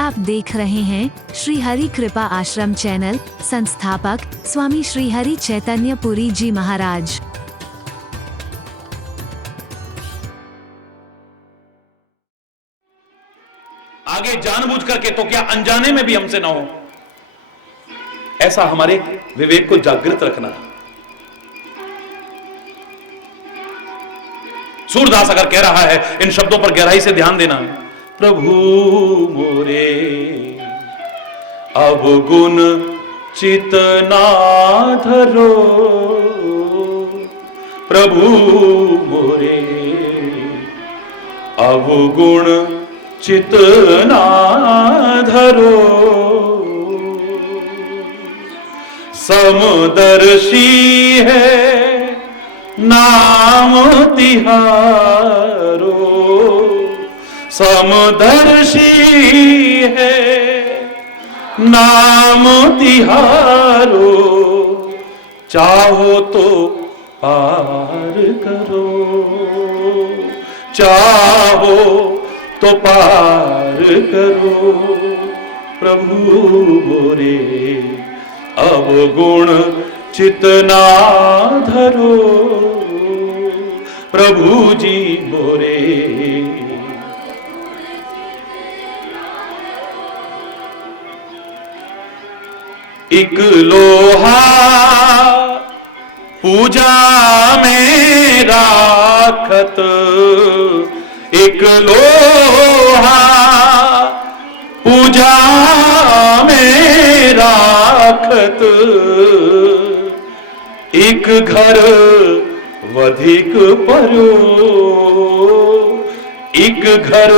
आप देख रहे हैं श्री हरि कृपा आश्रम चैनल। संस्थापक स्वामी श्री हरि चैतन्य पुरी जी महाराज। आगे जानबूझ करके तो क्या अनजाने में भी हमसे ना हो, ऐसा हमारे विवेक को जागृत रखना। सूरदास अगर कह रहा है, इन शब्दों पर गहराई से ध्यान देना। प्रभु मोरे अवगुण चित ना धरो, प्रभु मोरे अवगुण चित ना धरो, समदर्शी है नाम तिहारो, समदर्शी है नाम तिहारो, चाहो तो पार करो, चाहो तो पार करो, प्रभु मोरे अवगुण चित ना धरो, प्रभु जी मोरे। एक लोहा पूजा में राखत, एक लोहा पूजा में राखत, एक घर वधिक परो, एक घर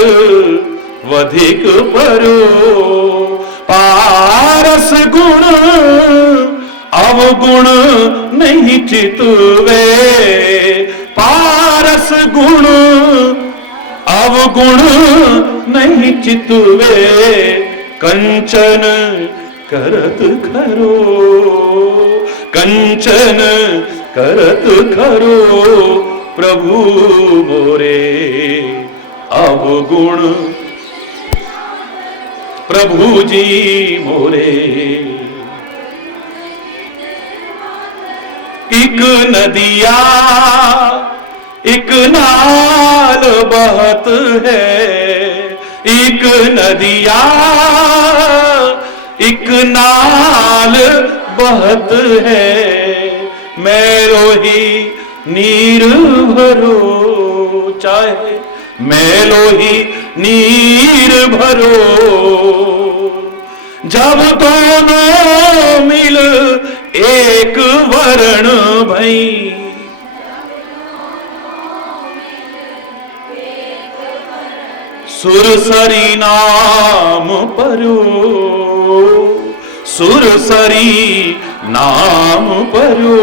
वधिक परो, पारस गुण अवगुण नहीं चितवे, पारस गुण अवगुण नहीं चितवे, कंचन करत खरो, कंचन करत खरो, प्रभु मोरे अवगुण, प्रभु जी मोरे। एक नदिया एक नाल बहत है, एक नदिया एक नाल बहत है, मेरो ही नीर भरो, चाहे मेरो ही नीर भरो, जब दोनों मिल एक वर्ण भई, सुरसरी नाम परो, सुरसरी नाम परो,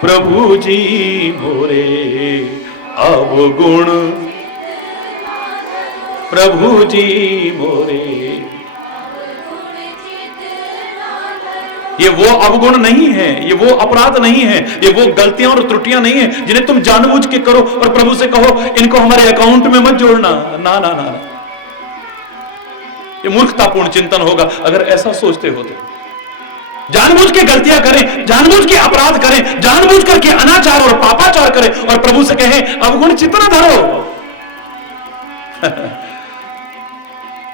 प्रभु जी मोरे अवगुण, प्रभु जी मोरे। ये वो अवगुण नहीं है, ये वो अपराध नहीं है, ये वो गलतियां और त्रुटियां नहीं है जिन्हें तुम जानबूझ के करो और प्रभु से कहो इनको हमारे अकाउंट में मत जोड़ना। ना ना ना, ये मूर्खतापूर्ण चिंतन होगा अगर ऐसा सोचते हो तो। जानबूझ के गलतियां करें, जानबूझ के अपराध करें, जानबूझ करके अनाचार और पापाचार करें और प्रभु से कहें अवगुण चित्त न धरो।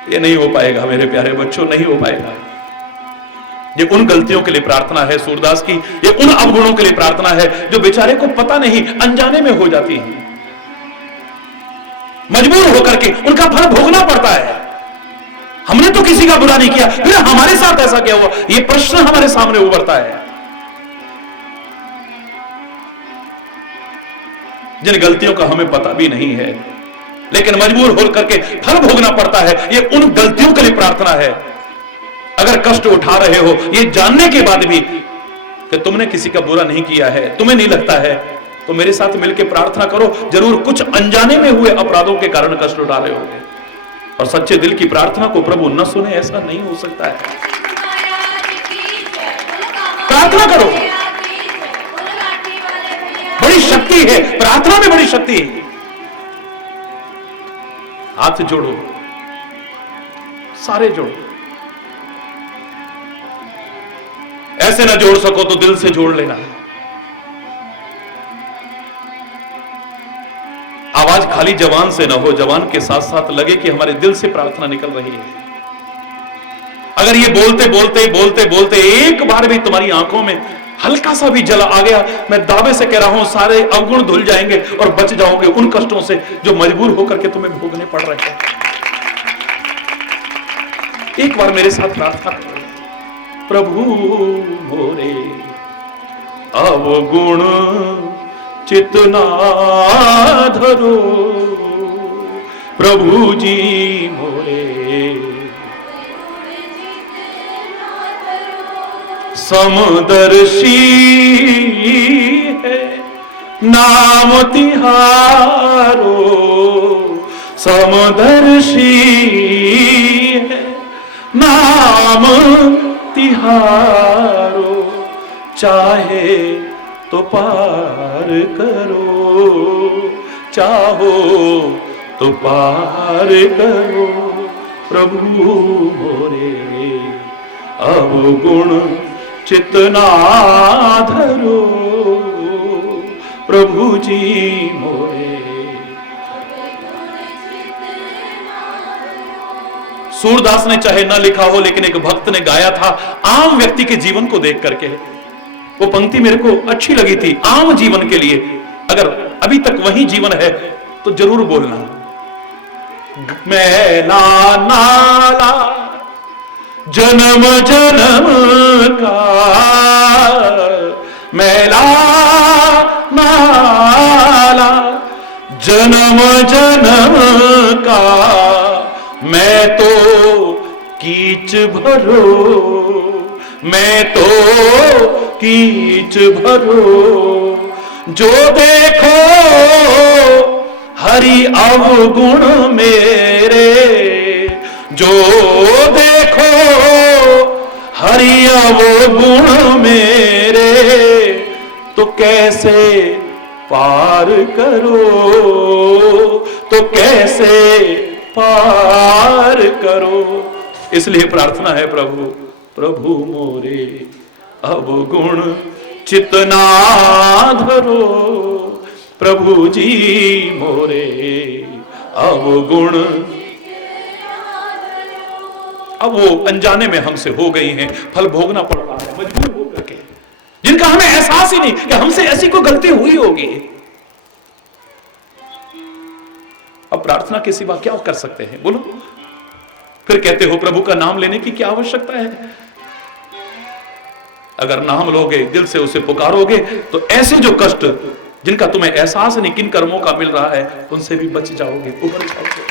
ये नहीं हो पाएगा मेरे प्यारे बच्चों, नहीं हो पाएगा। ये उन गलतियों के लिए प्रार्थना है सूरदास की, ये उन अवगुणों के लिए प्रार्थना है जो बेचारे को पता नहीं, अनजाने में हो जाती है, मजबूर होकर के उनका फल भोगना पड़ता है। हमने तो किसी का बुरा नहीं किया, फिर हमारे साथ ऐसा क्या हुआ, ये प्रश्न हमारे सामने उभरता है। जिन गलतियों का हमें पता भी नहीं है लेकिन मजबूर होकर के फल भोगना पड़ता है, ये उन गलतियों के लिए प्रार्थना है। अगर कष्ट उठा रहे हो ये जानने के बाद भी कि तुमने किसी का बुरा नहीं किया है, तुम्हें नहीं लगता है, तो मेरे साथ मिलकर प्रार्थना करो। जरूर कुछ अनजाने में हुए अपराधों के कारण कष्ट उठा रहे होगे और सच्चे दिल की प्रार्थना को प्रभु न सुने, ऐसा नहीं हो सकता है। प्रार्थना करो, बड़ी शक्ति है प्रार्थना में, बड़ी शक्ति है। हाथ जोड़ो, सारे जोड़ो। ऐसे ना जोड़ सको तो दिल से जोड़ लेना। आवाज खाली जवान से ना हो, जवान के साथ साथ लगे कि हमारे दिल से प्रार्थना निकल रही है। अगर ये बोलते बोलते बोलते बोलते एक बार भी तुम्हारी आंखों में हल्का सा भी जला आ गया, मैं दावे से कह रहा हूं सारे अवगुण धुल जाएंगे और बच जाओगे उन कष्टों से जो मजबूर होकर के तुम्हें भोगने पड़ रहे हैं। एक बार मेरे साथ प्रार्थना करो। प्रभु मोरे अवगुण चित ना धरो, प्रभु जी मोरे समदर्शी है नाम तिहारो, समदर्शी है नाम तिहारो, चाहे तो पार करो, चाहो तो पार करो, प्रभु मोरे अवगुण चित ना धरो, प्रभु जी मोरे। सूरदास ने चाहे ना लिखा हो, लेकिन एक भक्त ने गाया था आम व्यक्ति के जीवन को देख करके। वो पंक्ति मेरे को अच्छी लगी थी। आम जीवन के लिए अगर अभी तक वही जीवन है तो जरूर बोलना। मैला नाला जन्म जन्म का, मैला नाला जन्म जन्म का, मैं तो कीच भरो, मैं तो कीच भरो, जो देखो हरि अवगुण मेरे, जो देखो हरि अवगुण मेरे, तो कैसे पार करो, तो कैसे पार करो। इसलिए प्रार्थना है प्रभु, प्रभु मोरे अवगुण चित ना धरो, प्रभु जी मोरे अवगुण। अब वो अनजाने में हमसे हो गई हैं, फल भोगना पड़ रहा है मजबूर होकर के, जिनका हमें एहसास ही नहीं कि हमसे ऐसी कोई गलती हुई होगी। अब प्रार्थना के सिवा क्या कर सकते हैं बोलो? फिर कहते हो प्रभु का नाम लेने की क्या आवश्यकता है? अगर नाम लोगे, दिल से उसे पुकारोगे, तो ऐसे जो कष्ट जिनका तुम्हें एहसास नहीं किन कर्मों का मिल रहा है, उनसे भी बच जाओगे, उबर जाओगे।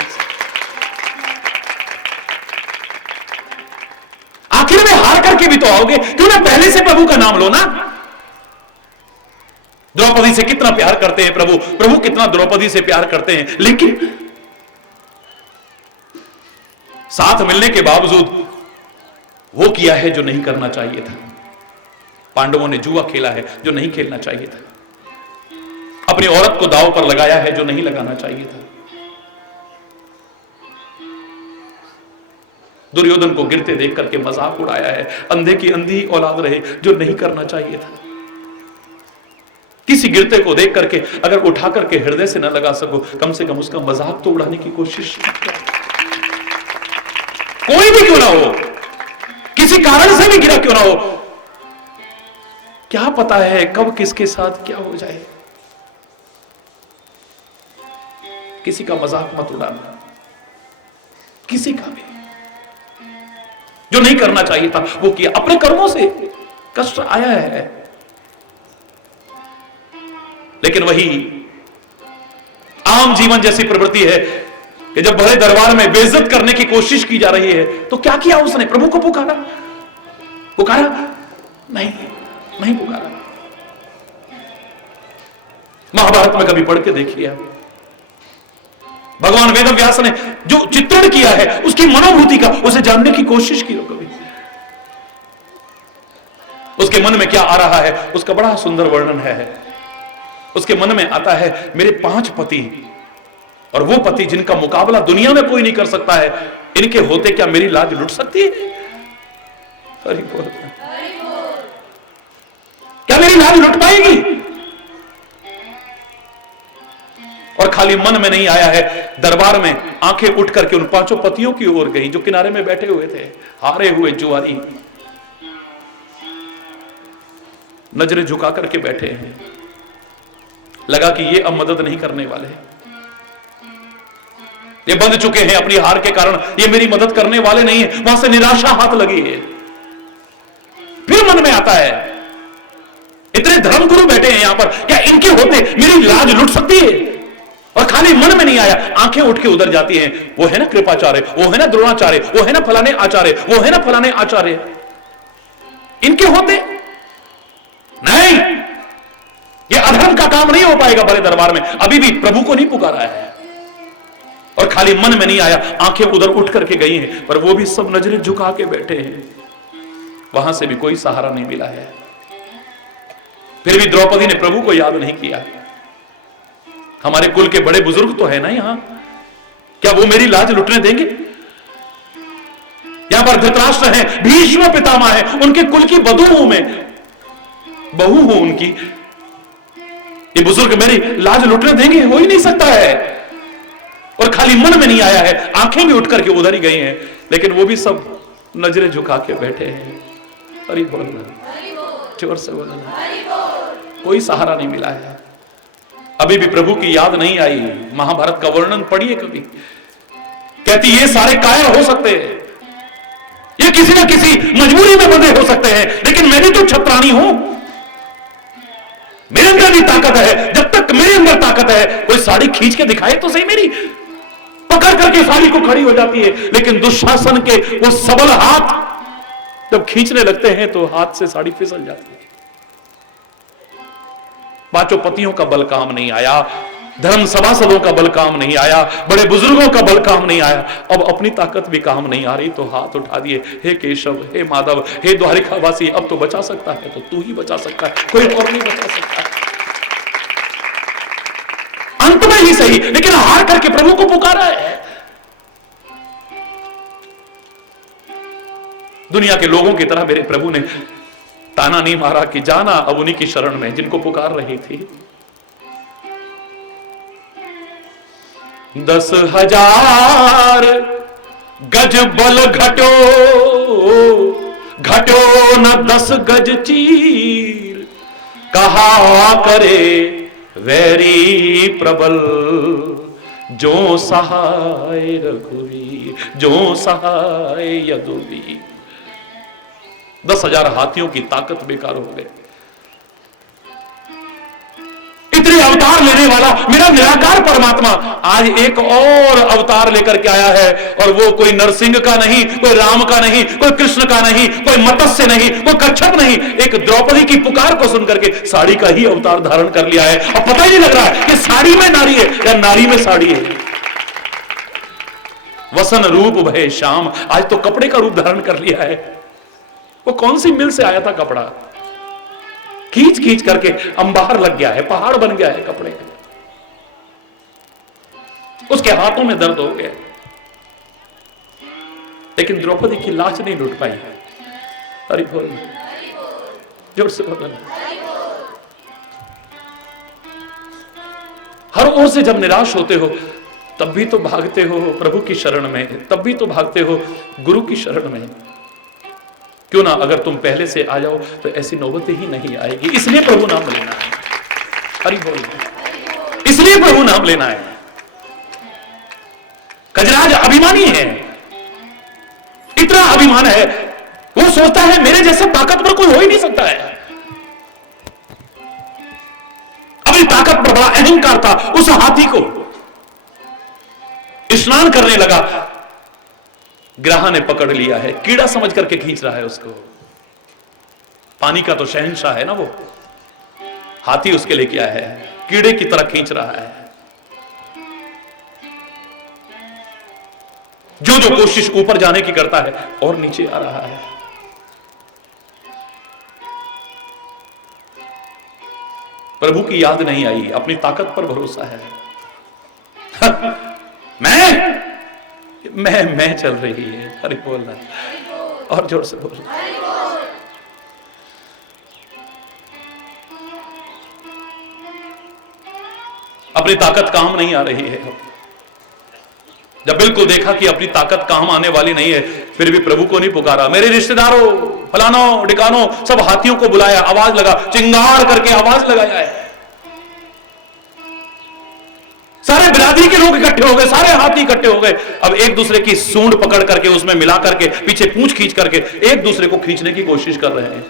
आखिर में हार करके भी तो आओगे, क्यों ना पहले से प्रभु का नाम लो ना। द्रौपदी से कितना प्यार करते हैं प्रभु, प्रभु कितना द्रौपदी से प्यार करते हैं, लेकिन साथ मिलने के बावजूद वो किया है जो नहीं करना चाहिए था। पांडवों ने जुआ खेला है जो नहीं खेलना चाहिए था, अपनी औरत को दांव पर लगाया है जो नहीं लगाना चाहिए था, दुर्योधन को गिरते देख करके मजाक उड़ाया है, अंधे की अंधी औलाद रहे जो नहीं करना चाहिए था। किसी गिरते को देख करके अगर उठा करके हृदय से न लगा सको, कम से कम उसका मजाक तो उड़ाने की कोशिश करो। कोई भी क्यों ना हो, किसी कारण से भी गिरा क्यों ना हो, क्या पता है कब किसके साथ क्या हो जाए। किसी का मजाक मत उड़ाना, किसी का भी। जो नहीं करना चाहिए था वो किया, अपने कर्मों से कष्ट आया है। लेकिन वही आम जीवन जैसी प्रवृत्ति है कि जब बड़े दरबार में बेइज्जत करने की कोशिश की जा रही है तो क्या किया उसने? प्रभु को पुकारा? पुकारा? नहीं, नहीं पुकारा। महाभारत में कभी पढ़ के देखिए, भगवान वेदव्यास ने जो चित्रण किया है उसकी मनोभूति का, उसे जानने की कोशिश की कभी। उसके मन में क्या आ रहा है उसका बड़ा सुंदर वर्णन है। उसके मन में आता है मेरे 5 पति, और वो पति जिनका मुकाबला दुनिया में कोई नहीं कर सकता है, इनके होते क्या मेरी लाज लुट सकती है? हरि बोल। क्या मेरी लाज लुट पाएगी? और खाली मन में नहीं आया है, दरबार में आंखें उठ करके उन पांचों पतियों की ओर गई जो किनारे में बैठे हुए थे, हारे हुए जुआरी, नजरें झुका करके बैठे हैं। लगा कि ये अब मदद नहीं करने वाले, ये बंध चुके हैं अपनी हार के कारण, ये मेरी मदद करने वाले नहीं है। वहां से निराशा हाथ लगी है। फिर मन में आता है, इतने धर्मगुरु बैठे हैं यहां पर, क्या इनके होते मेरी लाज लुट सकती है? और खाली मन में नहीं आया, आंखें उठ के उधर जाती हैं। वो है ना कृपाचार्य, वो है ना द्रोणाचार्य, वो है ना फलाने आचार्य, वो है ना फलाने आचार्य, इनके होते नहीं, ये अधर्म का काम नहीं हो पाएगा बड़े दरबार में। अभी भी प्रभु को नहीं पुकारा है और खाली मन में नहीं आया, आंखें उधर उठ करके गई हैं, पर वो भी सब नजरें झुका के बैठे हैं। वहां से भी कोई सहारा नहीं मिला है। फिर भी द्रौपदी ने प्रभु को याद नहीं किया। हमारे कुल के बड़े बुजुर्ग तो है ना यहां, क्या वो मेरी लाज लुटने देंगे? यहां पर धृतराष्ट्र है, भीष्म पितामह है, उनके कुल की बधू हूं मैं, बहू हूं उनकी, ये बुजुर्ग मेरी लाज लुटने देंगे? हो ही नहीं सकता है। और खाली मन में नहीं आया है, आंखें भी उठ करके उधर ही गई हैं, लेकिन वो भी सब नजरें झुका के बैठे हैं। हरि बोल, जोर से बोलना। कोई सहारा नहीं मिला है। अभी भी प्रभु की याद नहीं आई। महाभारत का वर्णन पढ़िए कभी, कहती ये सारे कायर हो सकते हैं, ये किसी ना किसी मजबूरी में बंधे हो सकते हैं, लेकिन मैं भी तो छत्राणी हूं, मेरे अंदर भी ताकत है। जब तक मेरे अंदर ताकत है, कोई साड़ी खींच के दिखाए तो सही, मेरी पकड़ करके साड़ी को खड़ी हो जाती है। लेकिन दुशासन के वो सबल हाथ जब खींचने लगते हैं तो हाथ से साड़ी फिसल जाती है। पांचों पतियों का बल काम नहीं आया, धर्म सभासदों का बल काम नहीं आया, बड़े बुजुर्गों का बल काम नहीं आया, अब अपनी ताकत भी काम नहीं आ रही, तो हाथ उठा दिए, हे केशव, हे माधव, हे द्वारिकावासी, अब तो बचा सकता है तो तू ही बचा सकता है, कोई और नहीं बचा सकता। अंत में ही सही, लेकिन हार करके प्रभु को पुकारा है। दुनिया के लोगों की तरह मेरे प्रभु ने ताना नहीं मारा कि जाना अब उन्हीं की शरण में जिनको पुकार रही थी। 10,000 गज बल घटो, घटो न 10 गज चीर, कहा करे वैरी प्रबल, जो सहाय रघुवीर, जो सहाय यदुवीर। 10,000 हाथियों की ताकत बेकार हो गई। इतने अवतार लेने वाला मेरा निराकार परमात्मा आज एक और अवतार लेकर के आया है, और वो कोई नरसिंह का नहीं, कोई राम का नहीं, कोई कृष्ण का नहीं, कोई मत्स्य नहीं, कोई कच्छप नहीं, एक द्रौपदी की पुकार को सुनकर के साड़ी का ही अवतार धारण कर लिया है। अब पता ही नहीं लग रहा है कि साड़ी में नारी है या नारी में साड़ी है। वसन रूप भय श्याम, आज तो कपड़े का रूप धारण कर लिया है। वो कौन सी मिल से आया था कपड़ा, खींच खींच करके अंबार लग गया है, पहाड़ बन गया है कपड़े का, उसके हाथों में दर्द हो गया। लेकिन द्रौपदी की लाज नहीं लुट पाई। हरि बोल, जोर से बोल। हर ओर से जब निराश होते हो तब भी तो भागते हो प्रभु की शरण में, तब भी तो भागते हो गुरु की शरण में। क्यों ना अगर तुम पहले से आ जाओ तो ऐसी नौबत ही नहीं आएगी। इसलिए प्रभु नाम लेना है। हरि बोल, इसलिए प्रभु नाम लेना है। गजराज अभिमानी है, इतना अभिमान है, वो सोचता है मेरे जैसा ताकतवर कोई हो ही नहीं सकता है। अपनी ताकत पर बड़ा अहंकार था। उस हाथी को स्नान करने लगा, ग्राह ने पकड़ लिया है, कीड़ा समझ करके खींच रहा है उसको। पानी का तो शहंशाह है ना वो, हाथी उसके लेके आया है, कीड़े की तरह खींच रहा है। जो जो कोशिश ऊपर जाने की करता है और नीचे आ रहा है। प्रभु की याद नहीं आई, अपनी ताकत पर भरोसा है। मैं मैं चल रही है। अरे बोलना और जोर से बोल। अपनी ताकत काम नहीं आ रही है। जब बिल्कुल देखा कि अपनी ताकत काम आने वाली नहीं है, फिर भी प्रभु को नहीं पुकारा। मेरे रिश्तेदारों, फलानों ढिकानों, सब हाथियों को बुलाया, आवाज लगा, चिंगार करके आवाज लगाया है। सारे बिरादरी के लोग इकट्ठे हो गए, सारे हाथी इकट्ठे हो गए। अब एक दूसरे की सूंड पकड़ करके, उसमें मिला करके, पीछे पूंछ खींच करके एक दूसरे को खींचने की कोशिश कर रहे हैं।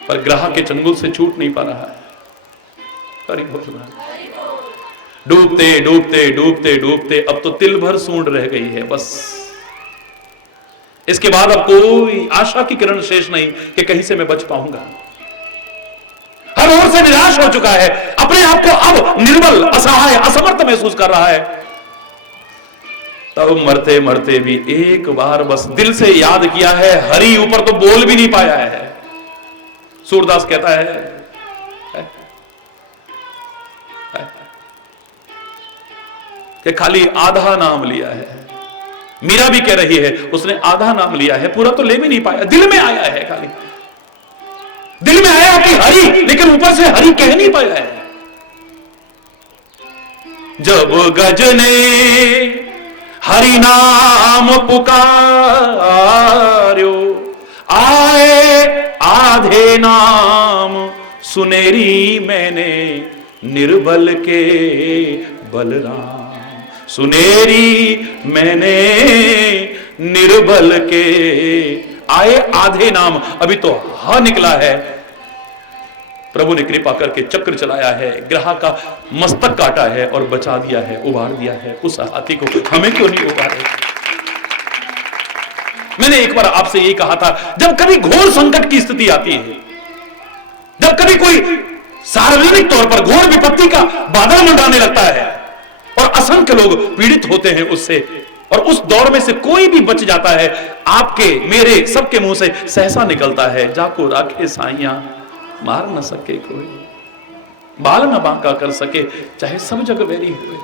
पर ग्राह के चंगुल से छूट नहीं पा रहा है। डूबते डूबते डूबते डूबते अब तो तिल भर सूंड रह गई है बस। इसके बाद अब कोई आशा की किरण शेष नहीं कि कहीं से मैं बच पाऊंगा। हर ओर से निराश हो चुका है, अपने आप को अब निर्बल, असहाय, असमर्थ महसूस कर रहा है। तब मरते मरते भी एक बार बस दिल से याद किया है, हरि ऊपर तो बोल भी नहीं पाया है। सूरदास कहता है कि खाली आधा नाम लिया है। मीरा भी कह रही है उसने आधा नाम लिया है, पूरा तो ले भी नहीं पाया, दिल में आया है, खाली दिल में आया कि हरि, लेकिन ऊपर से हरि कह नहीं पाया है। जब गज ने हरि नाम पुकार्यो, आए आधे नाम सुनेरी मैंने निर्बल के बलराम। सुनेरी मैंने निर्बल के, आए आधे नाम, अभी तो हा निकला है। प्रभु ने कृपा करके चक्र चलाया है, ग्रह का मस्तक काटा है और बचा दिया है, उबार दिया है उस हाथी को। हमें क्यों नहीं उबारे? मैंने एक बार आपसे यही कहा था, जब कभी घोर संकट की स्थिति आती है, जब कभी कोई सार्वजनिक तौर पर घोर विपत्ति का बादल मंडराने लगता है और असंख्य लोग पीड़ित होते हैं उससे, और उस दौर में से कोई भी बच जाता है, आपके मेरे सबके मुंह से सहसा निकलता है, जाको राखे साइया मार न सके कोई, बाल न बांका कर सके चाहे सब जग बैरी हुए।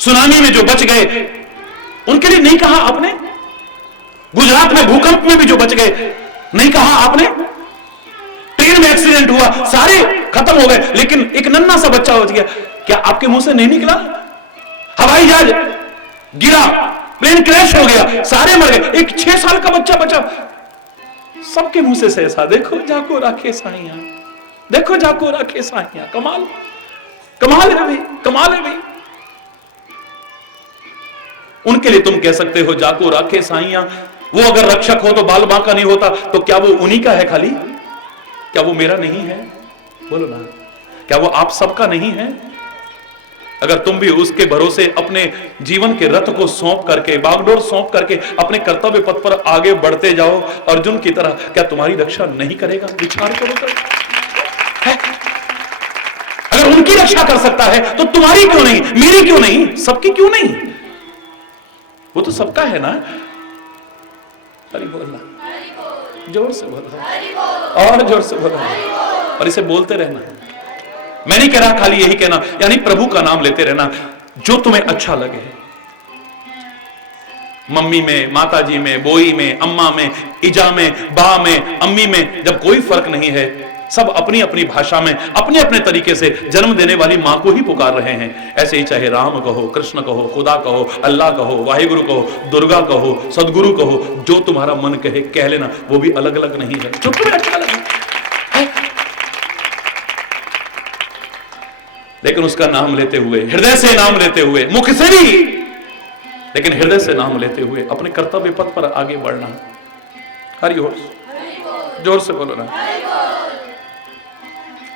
सुनामी में जो बच गए उनके लिए नहीं कहा आपने? गुजरात में भूकंप में भी जो बच गए नहीं कहा आपने? ट्रेन में एक्सीडेंट हुआ, सारे खत्म हो गए, लेकिन एक नन्हा सा बच्चा बच गया, क्या आपके मुंह से नहीं निकला? हवाई जहाज गिरा, प्लेन क्रैश हो गया, सारे मर गए, एक 6 साल का बच्चा बचा, सबके मुंह से सहसा, देखो जाको राखे साइया, देखो जाको राखे साइया। कमाल, कमाल है भाई, कमाल है भाई। उनके लिए तुम कह सकते हो जाको राखे साइया, वो अगर रक्षक हो तो बाल बांका नहीं होता, तो क्या वो उन्हीं का है खाली? क्या वो मेरा नहीं है? बोलो ना, क्या वो आप सबका नहीं है? अगर तुम भी उसके भरोसे अपने जीवन के रथ को सौंप करके, बागडोर सौंप करके अपने कर्तव्य पथ पर आगे बढ़ते जाओ अर्जुन की तरह, क्या तुम्हारी रक्षा नहीं करेगा? विचार करो तो। अगर उनकी रक्षा कर सकता है तो तुम्हारी क्यों नहीं, मेरी क्यों नहीं, सबकी क्यों नहीं? वो तो सबका है ना। हरि बोलना, जोर से बोलो और जोर से बोलो, और इसे बोलते रहना। मैं नहीं कह रहा खाली यही कहना, यानी प्रभु का नाम लेते रहना, जो तुम्हें अच्छा लगे। मम्मी में, माताजी में, बोई में, अम्मा में, इजा में, बा में, अम्मी में, जब कोई फर्क नहीं है, सब अपनी अपनी भाषा में अपने अपने तरीके से जन्म देने वाली मां को ही पुकार रहे हैं। ऐसे ही चाहे राम कहो, कृष्ण कहो, खुदा कहो, अल्लाह कहो, वाहिगुरु कहो, दुर्गा कहो, सदगुरु कहो, जो तुम्हारा मन कहे कह लेना, वो भी अलग अलग नहीं है, जो तुम्हें अच्छा लगे। लेकिन उसका नाम लेते हुए, हृदय से नाम लेते हुए, मुख से भी, लेकिन हृदय से नाम लेते हुए अपने कर्तव्य पथ पर आगे बढ़ना। हरि बोल, जोर से बोलो ना।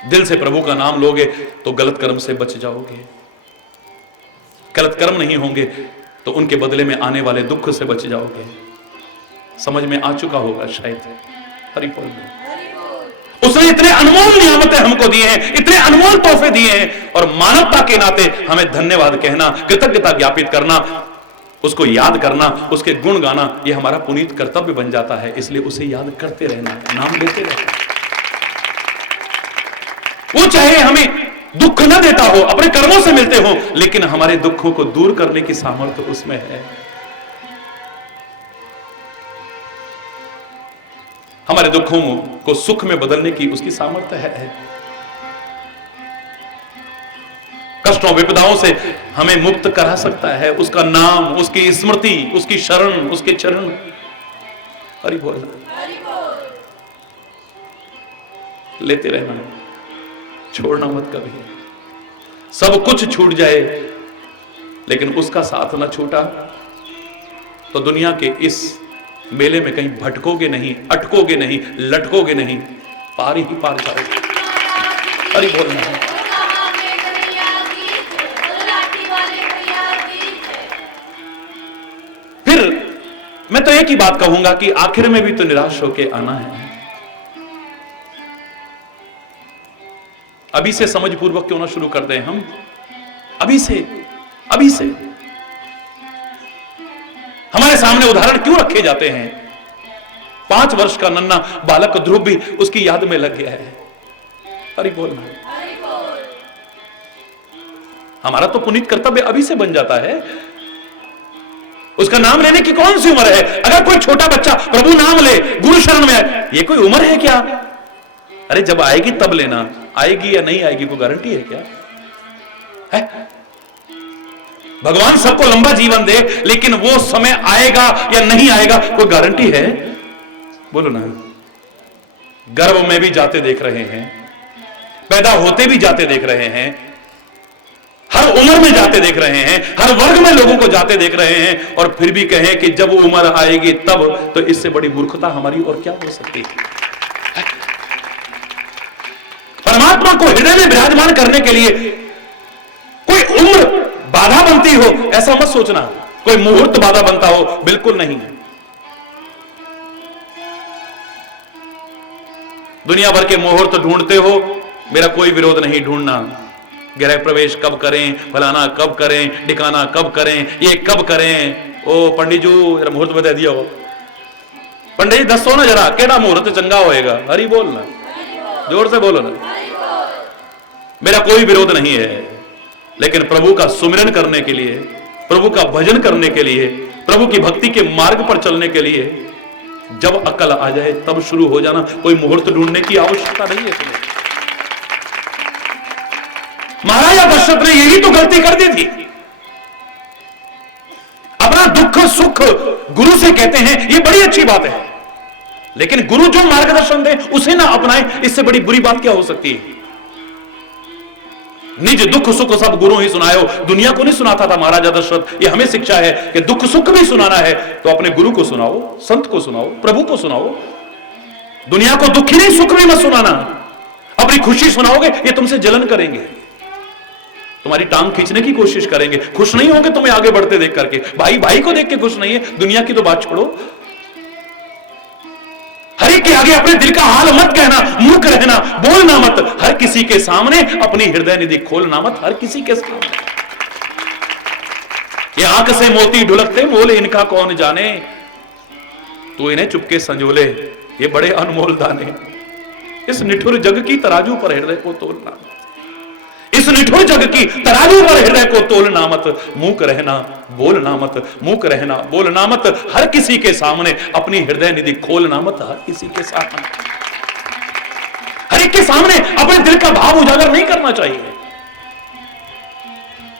दिल से प्रभु का नाम लोगे तो गलत कर्म से बच जाओगे। गलत कर्म नहीं होंगे तो उनके बदले में आने वाले दुख से बच जाओगे। समझ में आ चुका होगा शायद। हरि बोल। उसने इतने अनमोल नियामतें हमको दी हैं, इतने अनमोल तोहफे दिए हैं, और मानवता के नाते हमें धन्यवाद कहना, कृतज्ञता ज्ञापित करना, उसको याद करना, उसके गुण गाना, यह हमारा पुनीत कर्तव्य बन जाता है। इसलिए उसे याद करते रहना, नाम लेते रहना। वो चाहे हमें दुख न देता हो, अपने कर्मों से मिलते हो, लेकिन हमारे दुखों को दूर करने की सामर्थ्य उसमें है। हमारे दुखों को सुख में बदलने की उसकी सामर्थ्य है। कष्टों विपदाओं से हमें मुक्त करा सकता है उसका नाम, उसकी स्मृति, उसकी शरण, उसके चरण। हरि बोल, लेते रहना, छोड़ना मत कभी। सब कुछ छूट जाए लेकिन उसका साथ ना छूटा तो दुनिया के इस मेले में कहीं भटकोगे नहीं, अटकोगे नहीं, लटकोगे नहीं, पार ही पार जाओगे। हरि बोलना है। फिर मैं तो एक ही बात कहूंगा कि आखिर में भी तो निराश होके आना है। अभी से समझ पूर्वक क्यों ना शुरू कर दें हम, अभी से हमारे सामने उदाहरण क्यों रखे जाते हैं। 5 वर्ष का नन्हा बालक ध्रुव भी उसकी याद में लग गया है। हरि बोलना। हमारा तो पुनीत कर्तव्य अभी से बन जाता है। उसका नाम लेने की कौन सी उम्र है? अगर कोई छोटा बच्चा प्रभु नाम ले, गुरु शरण में आए, ये कोई उम्र है क्या? अरे जब आएगी तब लेना, आएगी या नहीं आएगी कोई गारंटी है क्या? है? भगवान सबको लंबा जीवन दे, लेकिन वो समय आएगा या नहीं आएगा कोई गारंटी है? बोलो ना। गर्भ में भी जाते देख रहे हैं, पैदा होते भी जाते देख रहे हैं, हर उम्र में जाते देख रहे हैं, हर वर्ग में लोगों को जाते देख रहे हैं, और फिर भी कहें कि जब उम्र आएगी तब, तो इससे बड़ी मूर्खता हमारी और क्या हो सकती है? परमात्मा को हृदय में विराजमान करने के लिए कोई उम्र बाधा बनती हो ऐसा मत सोचना, कोई मुहूर्त बाधा बनता हो, बिल्कुल नहीं। दुनिया भर के मुहूर्त ढूंढते हो, मेरा कोई विरोध नहीं ढूंढना। गृह प्रवेश कब करें, फलाना कब करें, ठिकाना कब करें, ये कब करें। ओ पंडित जी जरा मुहूर्त बता दिया हो, पंडित जी दसो ना जरा केड़ा मुहूर्त चंगा होएगा। हरि बोलना, जोर से बोलो ना। मेरा कोई विरोध नहीं है, लेकिन प्रभु का सुमिरन करने के लिए, प्रभु का भजन करने के लिए, प्रभु की भक्ति के मार्ग पर चलने के लिए जब अकल आ जाए तब शुरू हो जाना। कोई मुहूर्त ढूंढने की आवश्यकता नहीं है। महाराजा दशरथ ने यही तो गलती कर दी थी। अपना दुख सुख गुरु से कहते हैं, ये बड़ी अच्छी बात है, लेकिन गुरु जो मार्गदर्शन दे उसे ना अपनाए, इससे बड़ी बुरी बात क्या हो सकती है? निज दुख सुख सब गुरु ही सुनायो, दुनिया को नहीं सुनाता था महाराजा दशरथ। ये हमें शिक्षा है कि दुख सुख भी सुनाना है तो अपने गुरु को सुनाओ, संत को सुनाओ, प्रभु को सुनाओ। दुनिया को दुख ही नहीं सुख भी मत सुनाना। अपनी खुशी सुनाओगे ये तुमसे जलन करेंगे, तुम्हारी टांग खींचने की कोशिश करेंगे, खुश नहीं होंगे तुम्हें आगे बढ़ते देख करके। भाई भाई को देख के खुश नहीं है, दुनिया की तो बात छोड़ो। हर एक के आगे अपने दिल का हाल मत कहना, मूर्ख रहना, बोलना मत। हर किसी के सामने अपनी हृदय निधि खोलना मत, हर किसी के सामने। ये आंख से मोती ढुलकते मोल इनका कौन जाने, तू इन्हें चुपके संजोले ये बड़े अनमोल दाने। इस निठुर जग की तराजू पर हृदय को तोलना, इस निठुर जग की तराजू पर हृदय को तोलना मत। मूक रहना बोलना मत, मूक रहना बोलना मत। हर किसी के सामने अपनी हृदय निधि खोलना मत, हर किसी के सामने, हर एक के सामने अपने दिल का भाव उजागर नहीं करना चाहिए।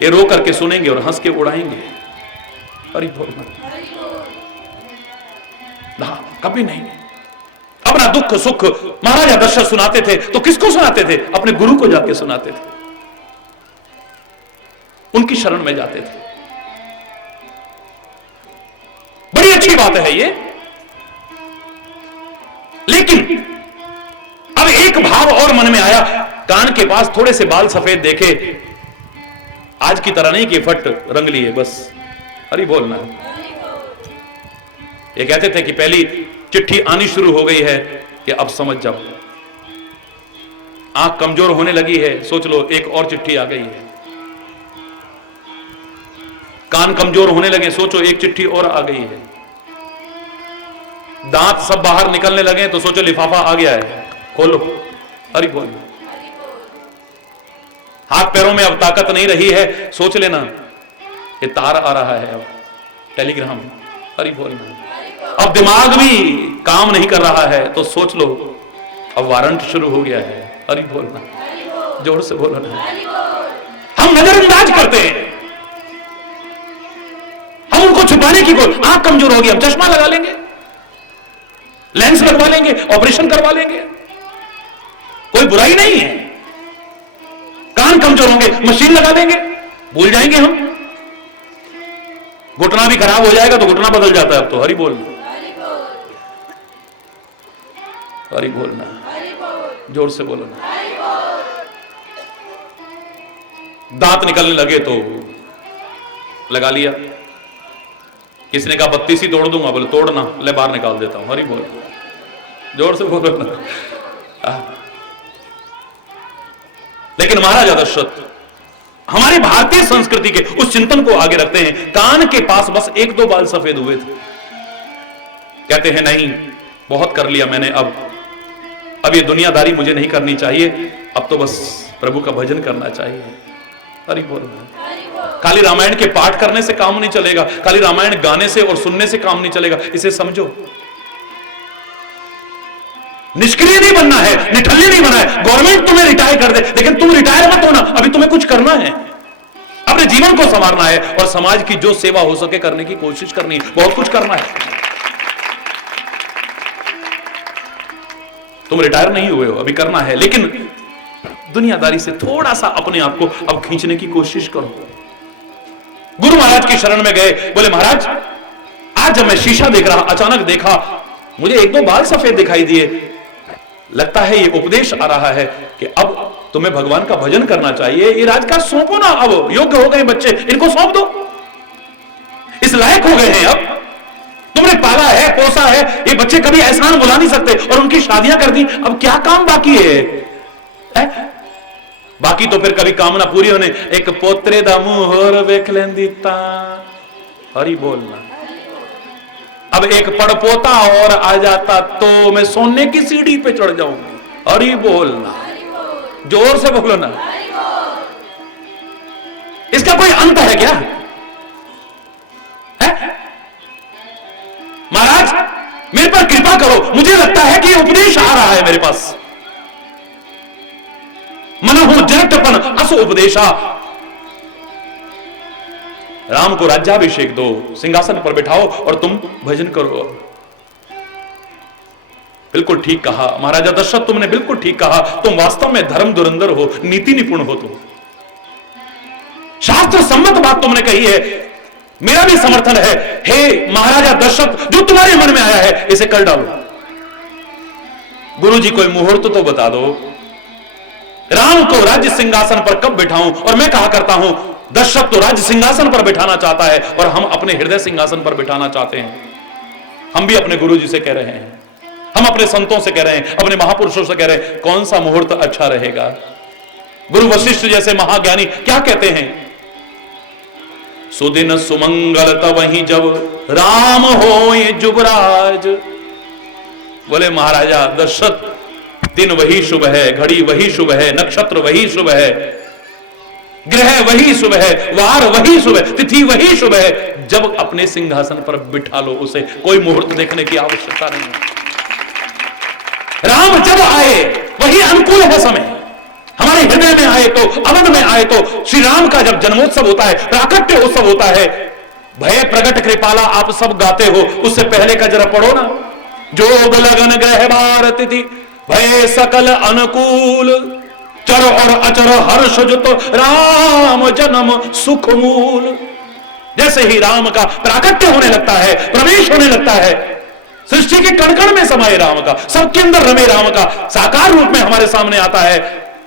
ये रो करके सुनेंगे और हंस के उड़ाएंगे। हरि बोलना ना, कभी नहीं। अपना दुख सुख महाराजा दशरथ सुनाते थे तो किसको सुनाते थे? अपने गुरु को जाके सुनाते थे, उनकी शरण में जाते थे। बड़ी अच्छी बात है ये। लेकिन अब एक भाव और मन में आया, कान के पास थोड़े से बाल सफेद देखे, आज की तरह नहीं कि फट रंग लिए बस। हरि बोलना। ये कहते थे कि पहली चिट्ठी आनी शुरू हो गई है कि अब समझ जाओ। आंख कमजोर होने लगी है, सोच लो एक और चिट्ठी आ गई है। कान कमजोर होने लगे, सोचो एक चिट्ठी और आ गई है। दांत सब बाहर निकलने लगे तो सोचो लिफाफा आ गया है, खोलो। हरि बोल। हाथ पैरों में अब ताकत नहीं रही है, सोच लेना ये तार आ रहा है, अब टेलीग्राम, हरि बोलना। अब दिमाग भी काम नहीं कर रहा है तो सोच लो अब वारंट शुरू हो गया है, हरि बोलना, जोर से बोलो ना। हम नजरअंदाज करते हैं, हम उनको छुपाने की कोई, आंख कमजोर होगी हम चश्मा लगा लेंगे, लेंस लगवा लेंगे, ऑपरेशन करवा लेंगे, कोई बुराई नहीं है। कान कमजोर होंगे मशीन लगा देंगे, भूल जाएंगे हम। घुटना भी खराब हो जाएगा तो घुटना बदल जाता है अब तो, हरि बोलना, हरि बोलना, जोर से बोलो ना। दांत निकलने लगे तो लगा लिया, किसने कहा 32 ही तोड़ दूंगा, बोले तोड़ना, ले बाहर निकाल देता हूं, हरि बोल, जोर से बोलो ना। लेकिन महाराजा दशरथ हमारी भारतीय संस्कृति के उस चिंतन को आगे रखते हैं। कान के पास बस 1-2 बाल सफेद हुए थे, कहते हैं नहीं बहुत कर लिया मैंने, अब ये दुनियादारी मुझे नहीं करनी चाहिए, अब तो बस प्रभु का भजन करना चाहिए, हरि बोल। खाली रामायण के पाठ करने से काम नहीं चलेगा, खाली रामायण गाने से और सुनने से काम नहीं चलेगा, इसे समझो। निष्क्रिय नहीं बनना है, निठल्ले नहीं बनना है। गवर्नमेंट तुम्हें रिटायर कर दे लेकिन तुम रिटायर मत होना, अभी तुम्हें कुछ करना है, अपने जीवन को संवारना है और समाज की जो सेवा हो सके करने की कोशिश करनी है, बहुत कुछ करना है। तुम रिटायर नहीं हुए हो, अभी करना है, लेकिन दुनियादारी से थोड़ा सा अपने आप को अब खींचने की कोशिश करो। गुरु महाराज की शरण में गए, बोले महाराज आज जब मैं शीशा देख रहा, अचानक देखा मुझे 1-2 बाल सफेद दिखाई दिए, लगता है ये उपदेश आ रहा है कि अब तुम्हें भगवान का भजन करना चाहिए, ये राजकाज सौंपो ना, अब योग्य हो गए बच्चे, इनको सौंप दो, इस लायक हो गए हैं, अब तुमने पाला है, पोसा है, ये बच्चे कभी एहसान बुला नहीं सकते और उनकी शादियां कर दी, अब क्या काम बाकी है? बाकी तो फिर कभी कामना पूरी होने, एक पोत्रे दा मुंह वेख लेंदी ता, हरि बोलना। अब एक पड़पोता और आ जाता तो मैं सोने की सीढ़ी पे चढ़ जाऊंगी, हरि बोलना, जोर से बोलो ना। इसका कोई अंत है क्या? है? महाराज मेरे पर कृपा करो, मुझे लगता है कि उपदेश आ रहा है मेरे पास, मनहु जरटपन अस उपदेशा, राम को राज्याभिषेक दो, सिंहासन पर बिठाओ और तुम भजन करो। बिल्कुल ठीक कहा महाराजा दशरथ, तुमने बिल्कुल ठीक कहा, तुम वास्तव में धर्म धुरंधर हो, नीति निपुण हो, तुम शास्त्र सम्मत बात तुमने कही है, मेरा भी समर्थन है। हे महाराजा दशरथ, जो तुम्हारे मन में आया है इसे कर डालो। गुरुजी कोई मुहूर्त तो बता दो, राम को राज्य सिंहासन पर कब बिठाऊं? और मैं कहा करता हूं दशरथ तो राज्य सिंहासन पर बिठाना चाहता है और हम अपने हृदय सिंहासन पर बिठाना चाहते हैं। हम भी अपने गुरुजी से कह रहे हैं, हम अपने संतों से कह रहे हैं, अपने महापुरुषों से कह रहे हैं, कौन सा मुहूर्त अच्छा रहेगा? गुरु वशिष्ठ जैसे महाज्ञानी क्या कहते हैं? सुदिन सुमंगल तवहीं जब राम होए जुबराज। बोले महाराजा दशरथ, दिन वही शुभ है, घड़ी वही शुभ है, नक्षत्र वही शुभ है, ग्रह वही शुभ है, वार वही शुभ है, तिथि वही शुभ है, जब अपने सिंहासन पर बिठा लो उसे, कोई मुहूर्त देखने की आवश्यकता नहीं है। राम जब आए वही अनुकूल है समय, हमारे हृदय में आए तो, अवध में आए तो, श्री राम का जब जन्मोत्सव होता है, प्राकट्य उत्सव होता है, भय प्रगट कृपाला आप सब गाते हो, उससे पहले का जरा पढ़ो ना, जोग लगन ग्रह बार तिथि भय सकल अनुकूल, चर और अचर हर्ष जुत राम जन्म सुख मूल। जैसे ही राम का प्राकट्य होने लगता है, प्रवेश होने लगता है, सृष्टि के कण कण में समाये राम का, सबके अंदर रमे राम का साकार रूप में हमारे सामने आता है।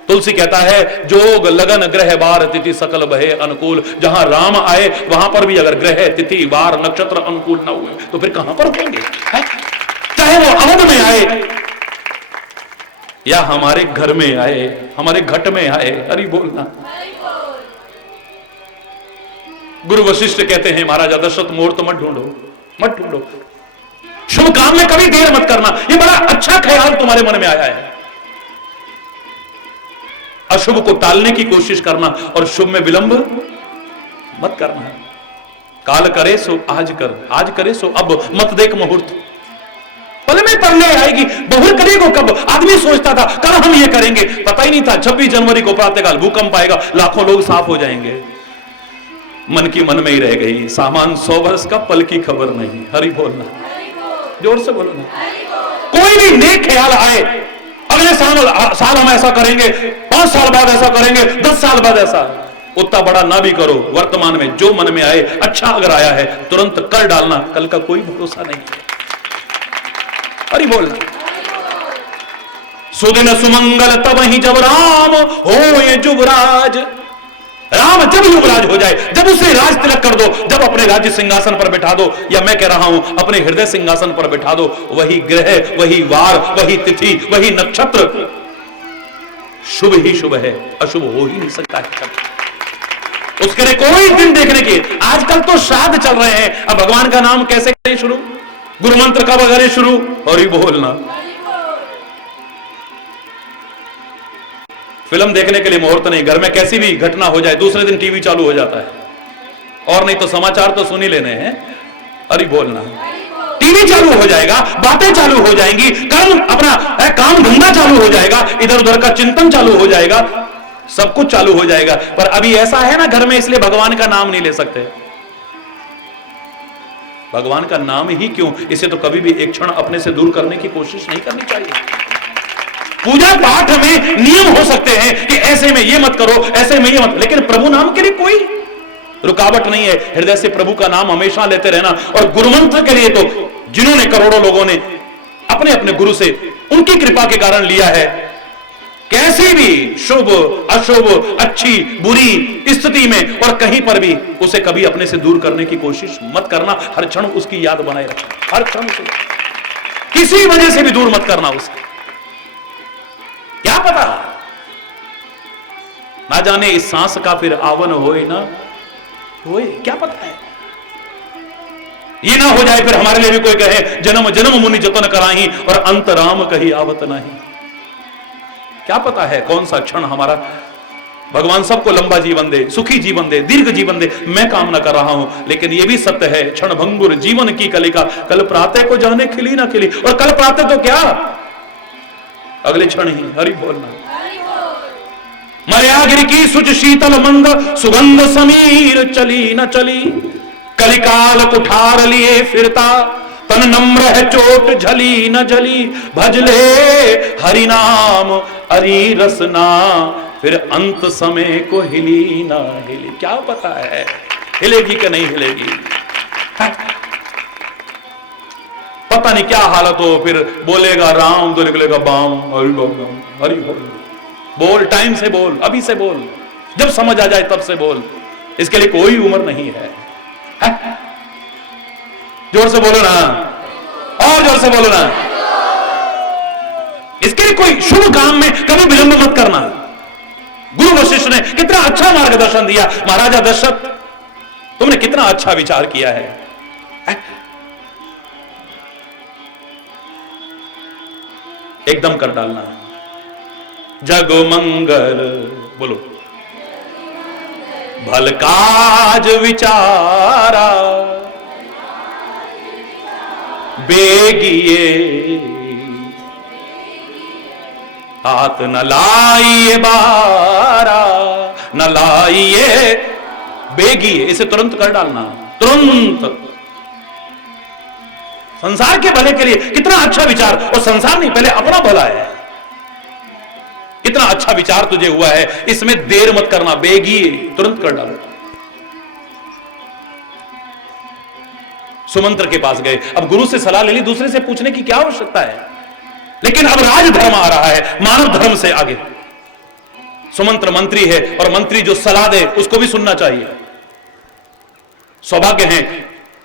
तुलसी कहता है जोग लगन ग्रह बार तिथि सकल भय अनुकूल। जहां राम आए वहां पर भी अगर ग्रह तिथि वार नक्षत्र अनुकूल न हुए तो फिर कहां पर होंगे? चाहे वो अवध में आए या हमारे घर में आए, हमारे घट में आए, हरि बोलना। गुरु वशिष्ठ कहते हैं महाराजा दशरथ मुहूर्त मत ढूंढो, मत ढूंढो, शुभ काम में कभी देर मत करना। ये बड़ा अच्छा ख्याल तुम्हारे मन में आया है। अशुभ को टालने की कोशिश करना और शुभ में विलंब मत करना। काल करे सो आज कर, आज करे सो अब, मत देख मुहूर्त। पल में परले आएगी, बहुर करेगा कब। आदमी सोचता था कल हम ये करेंगे, पता ही नहीं था 26 जनवरी को प्रातःकाल भूकंप आएगा, लाखों लोग साफ हो जाएंगे। मन की मन में ही रह गई, सामान 100 वर्ष का, पल की खबर नहीं। हरि बोलना, जोर से बोलो ना। कोई भी नेक ख्याल आए, अगले साल हम ऐसा करेंगे, 5 साल बाद ऐसा करेंगे, 10 साल बाद ऐसा, उतना बड़ा ना भी करो। वर्तमान में जो मन में आए, अच्छा अगर आया है तुरंत कर डालना, कल का कोई भरोसा नहीं है। अरे बोलना, सुदिन सुमंगल तब ही जब राम हो ये युवराज। राम जब युवराज हो जाए, जब उसे राज तिलक कर दो, जब अपने राज्य सिंहासन पर बैठा दो, या मैं कह रहा हूं अपने हृदय सिंहासन पर बैठा दो, वही ग्रह, वही वार, वही तिथि, वही नक्षत्र शुभ ही शुभ है, अशुभ हो ही नहीं सकता है। उसके लिए कोई दिन देखने के, आजकल तो श्राद्ध चल रहे हैं, अब भगवान का नाम कैसे करें शुरू, गुरु मंत्र कब करें शुरू, और ही बोलना। फिल्म देखने के लिए मुहूर्त नहीं, घर में कैसी भी घटना हो जाए दूसरे दिन टीवी चालू हो जाता है, और नहीं तो समाचार तो सुन ही लेने हैं। अरे बोलना, टीवी चालू हो जाएगा, बातें चालू हो जाएंगी, कर्म अपना काम धंधा चालू हो जाएगा, इधर उधर का चिंतन चालू हो जाएगा, सब कुछ चालू हो जाएगा। पर अभी ऐसा है ना घर में, इसलिए भगवान का नाम नहीं ले सकते। भगवान का नाम ही क्यों, इसे तो कभी भी एक क्षण अपने से दूर करने की कोशिश नहीं करनी चाहिए। पूजा पाठ में नियम हो सकते हैं कि ऐसे में ये मत करो, ऐसे में ये मत, लेकिन प्रभु नाम के लिए कोई रुकावट नहीं है। हृदय से प्रभु का नाम हमेशा लेते रहना। और गुरु मंत्र के लिए तो जिन्होंने, करोड़ों लोगों ने अपने अपने गुरु से उनकी कृपा के कारण लिया है, कैसी भी शुभ अशुभ, अच्छी बुरी स्थिति में और कहीं पर भी उसे कभी अपने से दूर करने की कोशिश मत करना। हर क्षण उसकी याद बनाए रखना, हर क्षण उसे किसी वजह से भी दूर मत करना उसे। क्या पता ना जाने इस सांस का फिर आवन होए ना होए, क्या पता है। ये ना हो जाए फिर हमारे लिए भी कोई कहे जन्म जन्म मुनि जतन कराही और अंत राम कही आवत नहीं। क्या पता है कौन सा क्षण हमारा, भगवान सबको लंबा जीवन दे, सुखी जीवन दे, दीर्घ जीवन दे, मैं कामना कर रहा हूं। लेकिन यह भी सत्य है, क्षण भंगुर जीवन की कलिका, कल प्रातः को जाने खिली ना खिली, और कल प्रातः तो क्या अगले क्षण ही। हरि बोलना, मर्यागिरी की सुच शीतल मंद सुगंध समीर चली न चली, कलिकाल कुठार लिए फिरता तन नम्र है चोट झली न झली, भजले हरि नाम हरि रसना फिर अंत समय को हिली ना हिली। क्या पता है हिलेगी कि नहीं हिलेगी, पता नहीं क्या हालत हो, फिर बोलेगा राम तो निकलेगा बाम। हरि बोल, हरि बोल, बोल टाइम से बोल, अभी से बोल, जब समझ आ जाए तब से बोल, इसके लिए कोई उम्र नहीं है। जोर से बोलो ना, और जोर से बोलो ना। इसके लिए कोई शुभ काम में कभी विलंब मत करना। गुरु वशिष्ठ ने कितना अच्छा मार्गदर्शन दिया। महाराजा दशरथ, तुमने कितना अच्छा विचार किया है। एकदम कर डालना, जग मंगल बोलो, भल काज विचारा बेगिए, हाथ न लाइए बारा, न लाइए बेगिए, इसे तुरंत कर डालना, तुरंत। संसार के भले के लिए कितना अच्छा विचार, और संसार नहीं पहले अपना भला है। कितना अच्छा विचार तुझे हुआ है, इसमें देर मत करना, बेगिए तुरंत कर डालो। सुमंत्र के पास गए, अब गुरु से सलाह ले ली, दूसरे से पूछने की क्या आवश्यकता है। लेकिन अब राजधर्म आ रहा है, मानव धर्म से आगे। सुमंत्र मंत्री है, और मंत्री जो सलाह दे उसको भी सुनना चाहिए। सौभाग्य है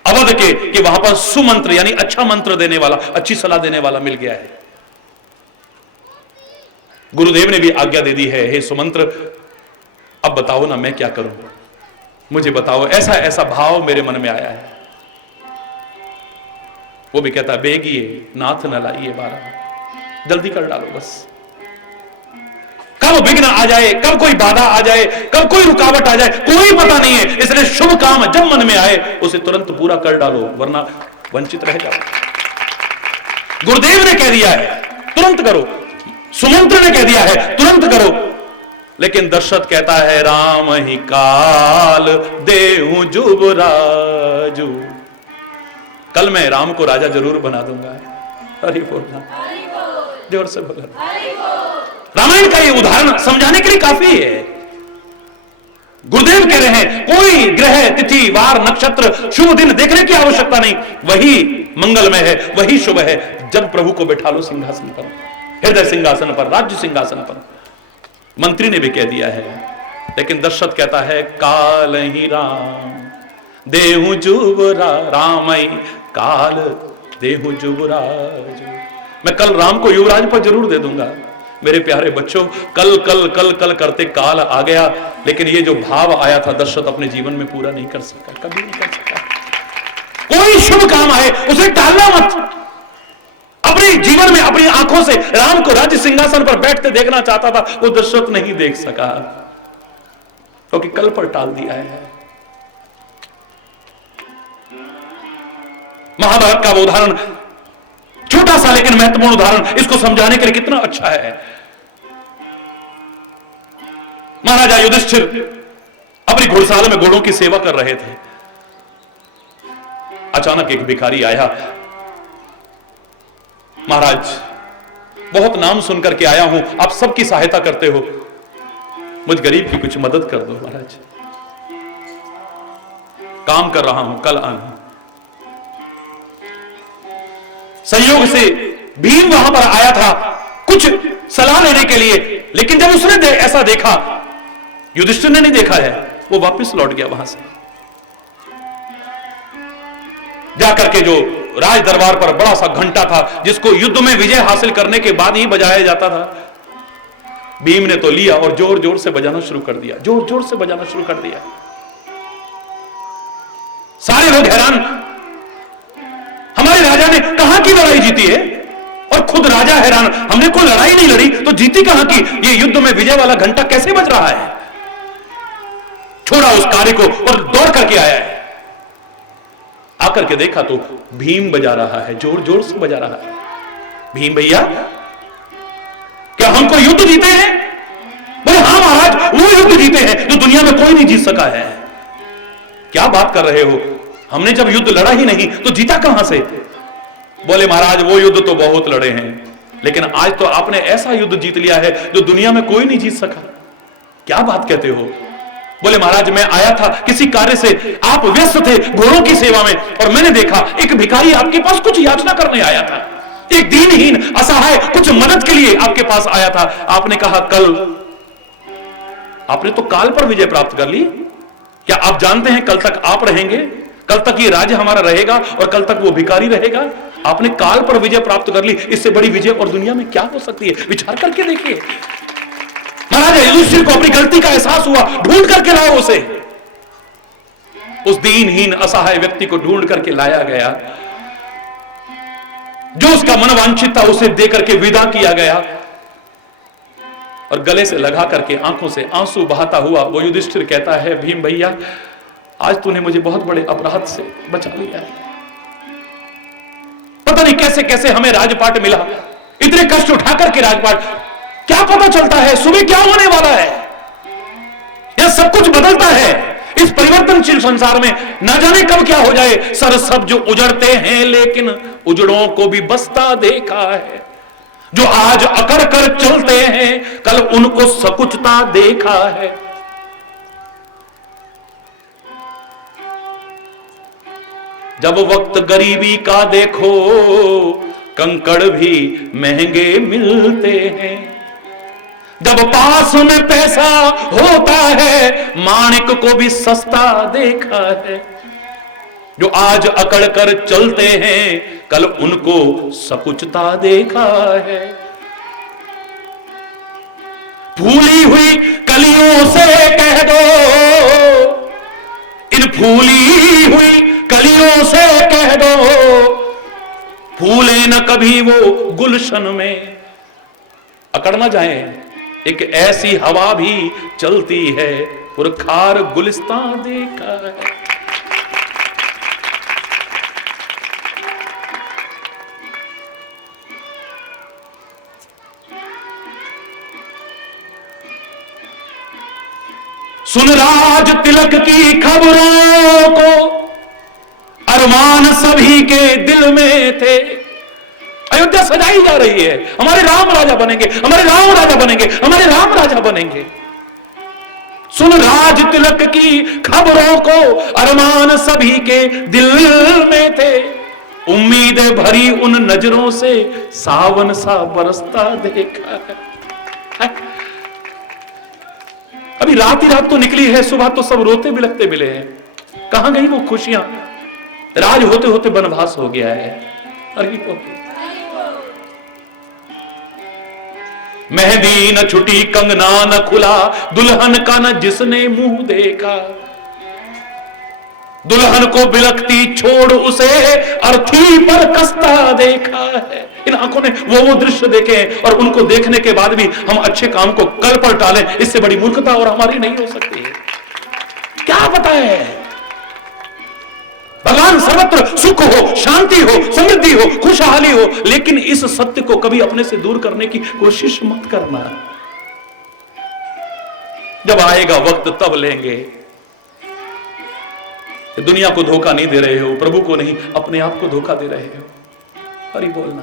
अवध के कि वहां पर सुमंत्र यानी अच्छा मंत्र देने वाला, अच्छी सलाह देने वाला मिल गया है। गुरुदेव ने भी आज्ञा दे दी है, हे सुमंत्र अब बताओ ना मैं क्या करूं, मुझे बताओ, ऐसा ऐसा भाव मेरे मन में आया है। वो भी कहता बेगिए नाथ न लाइए बारा, जल्दी कर डालो बस, कब विघ्न आ जाए, कब कोई बाधा आ जाए, कब कोई रुकावट आ जाए, कोई पता नहीं है। इसलिए शुभ काम जब मन में आए उसे तुरंत पूरा कर डालो, वरना वंचित रह जाओ। गुरुदेव ने कह दिया है तुरंत करो, सुमंत्र ने कह दिया है तुरंत करो, लेकिन दशरथ कहता है राम ही काल देहु जुबराजू, कल मैं राम को राजा जरूर बना दूंगा। हरि बोलना, जोर से बोला। रामायण का ये उदाहरण समझाने के लिए काफी है। गुरुदेव कह रहे हैं कोई ग्रह तिथि वार नक्षत्र शुभ दिन देखने की आवश्यकता नहीं, वही मंगलमय है, वही शुभ है जब प्रभु को बैठा लो सिंहासन पर, हृदय सिंहासन पर, राज्य सिंहासन पर। मंत्री ने भी कह दिया है, लेकिन दशरथ कहता है काल ही राम देहु जुबरा, राम काल देहु जुबराज, मैं कल राम को युवराज पर जरूर दे दूंगा। मेरे प्यारे बच्चों, कल कल कल कल करते काल आ गया, लेकिन ये जो भाव आया था दशरथ अपने जीवन में पूरा नहीं कर सका, कभी नहीं कर सका। कोई शुभ काम आए उसे टालना मत। अपने जीवन में अपनी आंखों से राम को राज्य सिंहासन पर बैठते देखना चाहता था, वो दशरथ नहीं देख सका क्योंकि कल पर टाल दिया है। महाभारत का वो उदाहरण छोटा सा लेकिन महत्वपूर्ण उदाहरण, इसको समझाने के लिए कितना अच्छा है। महाराजा युधिष्ठिर अपनी घुड़साल में घोड़ों की सेवा कर रहे थे। अचानक एक भिखारी आया, महाराज बहुत नाम सुनकर के आया हूं, आप सबकी सहायता करते हो, मुझ गरीब की कुछ मदद कर दो महाराज, काम कर रहा हूं, कल आना। संयोग से भीम वहां पर आया था कुछ सलाह लेने के लिए, लेकिन जब उसने ऐसा देखा, युधिष्ठिर ने नहीं देखा है, वो वापस लौट गया वहां से। जाकर के जो राज दरबार पर बड़ा सा घंटा था जिसको युद्ध में विजय हासिल करने के बाद ही बजाया जाता था, भीम ने तो लिया और जोर जोर से बजाना शुरू कर दिया, जोर जोर से बजाना शुरू कर दिया। सारे लोग हैरान, हमारे राजा ने कहां की लड़ाई जीती है, और खुद राजा हैरान, हमने कोई लड़ाई नहीं लड़ी तो जीती कहां की, ये युद्ध में विजय वाला घंटा कैसे बज रहा है। छोड़ा उस कार्य को और दौड़ करके आया है। आकर के देखा तो भीम बजा रहा है, जोर जोर से बजा रहा है। भीम भैया क्या हमको युद्ध जीते हैं? बोले हाँ महाराज, वो युद्ध जीते हैं जो दुनिया में कोई नहीं जीत सका है। क्या बात कर रहे हो, हमने जब युद्ध लड़ा ही नहीं तो जीता कहां से? बोले महाराज वो युद्ध तो बहुत लड़े हैं, लेकिन आज तो आपने ऐसा युद्ध जीत लिया है जो दुनिया में कोई नहीं जीत सका। क्या बात कहते हो? बोले महाराज मैं आया था किसी कार्य से, आप व्यस्त थे घोड़ों की सेवा में, और मैंने देखा एक भिखारी आपके पास कुछ याचना करने आया था, एक दीनहीन असहाय कुछ मदद के लिए आपके पास आया था। आपने कहा कल, आपने तो काल पर विजय प्राप्त कर ली। क्या आप जानते हैं कल तक आप रहेंगे, कल तक ये राज्य हमारा रहेगा और कल तक वो भिखारी रहेगा? आपने काल पर विजय प्राप्त कर ली, इससे बड़ी विजय और दुनिया में क्या हो सकती है? विचार करके देखिए। महाराजा युधिष्ठिर को अपनी गलती का एहसास हुआ, ढूंढ करके लाओ उसे। उस दीनहीन असहाय व्यक्ति को ढूंढ करके लाया गया, जो उसका मनवांछित था उसे दे करके विदा किया गया, और गले से लगा करके आंखों से आंसू बहाता हुआ वो युधिष्ठिर कहता है भीम भैया आज तूने मुझे बहुत बड़े अपराध से बचा लिया है। पता नहीं कैसे कैसे हमें राजपाट मिला, इतने कष्ट उठा करके राजपाट, क्या पता चलता है सुबह क्या होने वाला है। यह सब कुछ बदलता है इस परिवर्तनशील संसार में, ना जाने कब क्या हो जाए। सर सब जो उजड़ते हैं लेकिन उजड़ों को भी बसता देखा है, जो आज अकड़ कर चलते हैं कल उनको सकुचता देखा है। जब वक्त गरीबी का देखो कंकड़ भी महंगे मिलते हैं, जब पास में पैसा होता है माणिक को भी सस्ता देखा है। जो आज अकड़ कर चलते हैं कल उनको सकुचता देखा है। फूली हुई कलियों से कह दो, इन फूली हुई कलियों से कह दो, फूले न कभी वो गुलशन में। अकड़ ना जाए, एक ऐसी हवा भी चलती है, पुरखार गुलिस्तान देखा है। सुन राज तिलक की खबरों को, अरमान सभी के दिल में थे। अयोध्या सजाई जा रही है, हमारे राम राजा बनेंगे, हमारे राम राजा बनेंगे, हमारे राम राजा बनेंगे। सुन राज तिलक की खबरों को, अरमान सभी के दिल में थे। उम्मीदें भरी उन नजरों से सावन सा बरसता देखा है। अभी रात ही रात तो निकली है, सुबह तो सब रोते बिलखते मिले हैं। कहां गई वो खुशियां? राज होते होते वनवास हो गया है। अरे मेहंदी न छुटी, कंगना न खुला, दुल्हन का न जिसने मुंह देखा। दुल्हन को बिलखती छोड़ उसे अर्थी पर कसता देखा है। इन आंखों ने वो दृश्य देखे हैं और उनको देखने के बाद भी हम अच्छे काम को कल पर टालें, इससे बड़ी मूर्खता और हमारी नहीं हो सकती है। क्या पता है, भगवान सर्वत्र सुख हो, शांति हो, समृद्धि हो, खुशहाली हो, लेकिन इस सत्य को कभी अपने से दूर करने की कोशिश मत करना। जब आएगा वक्त तब लेंगे। दुनिया को धोखा नहीं दे रहे हो, प्रभु को नहीं, अपने आप को धोखा दे रहे हो। हरि बोलना।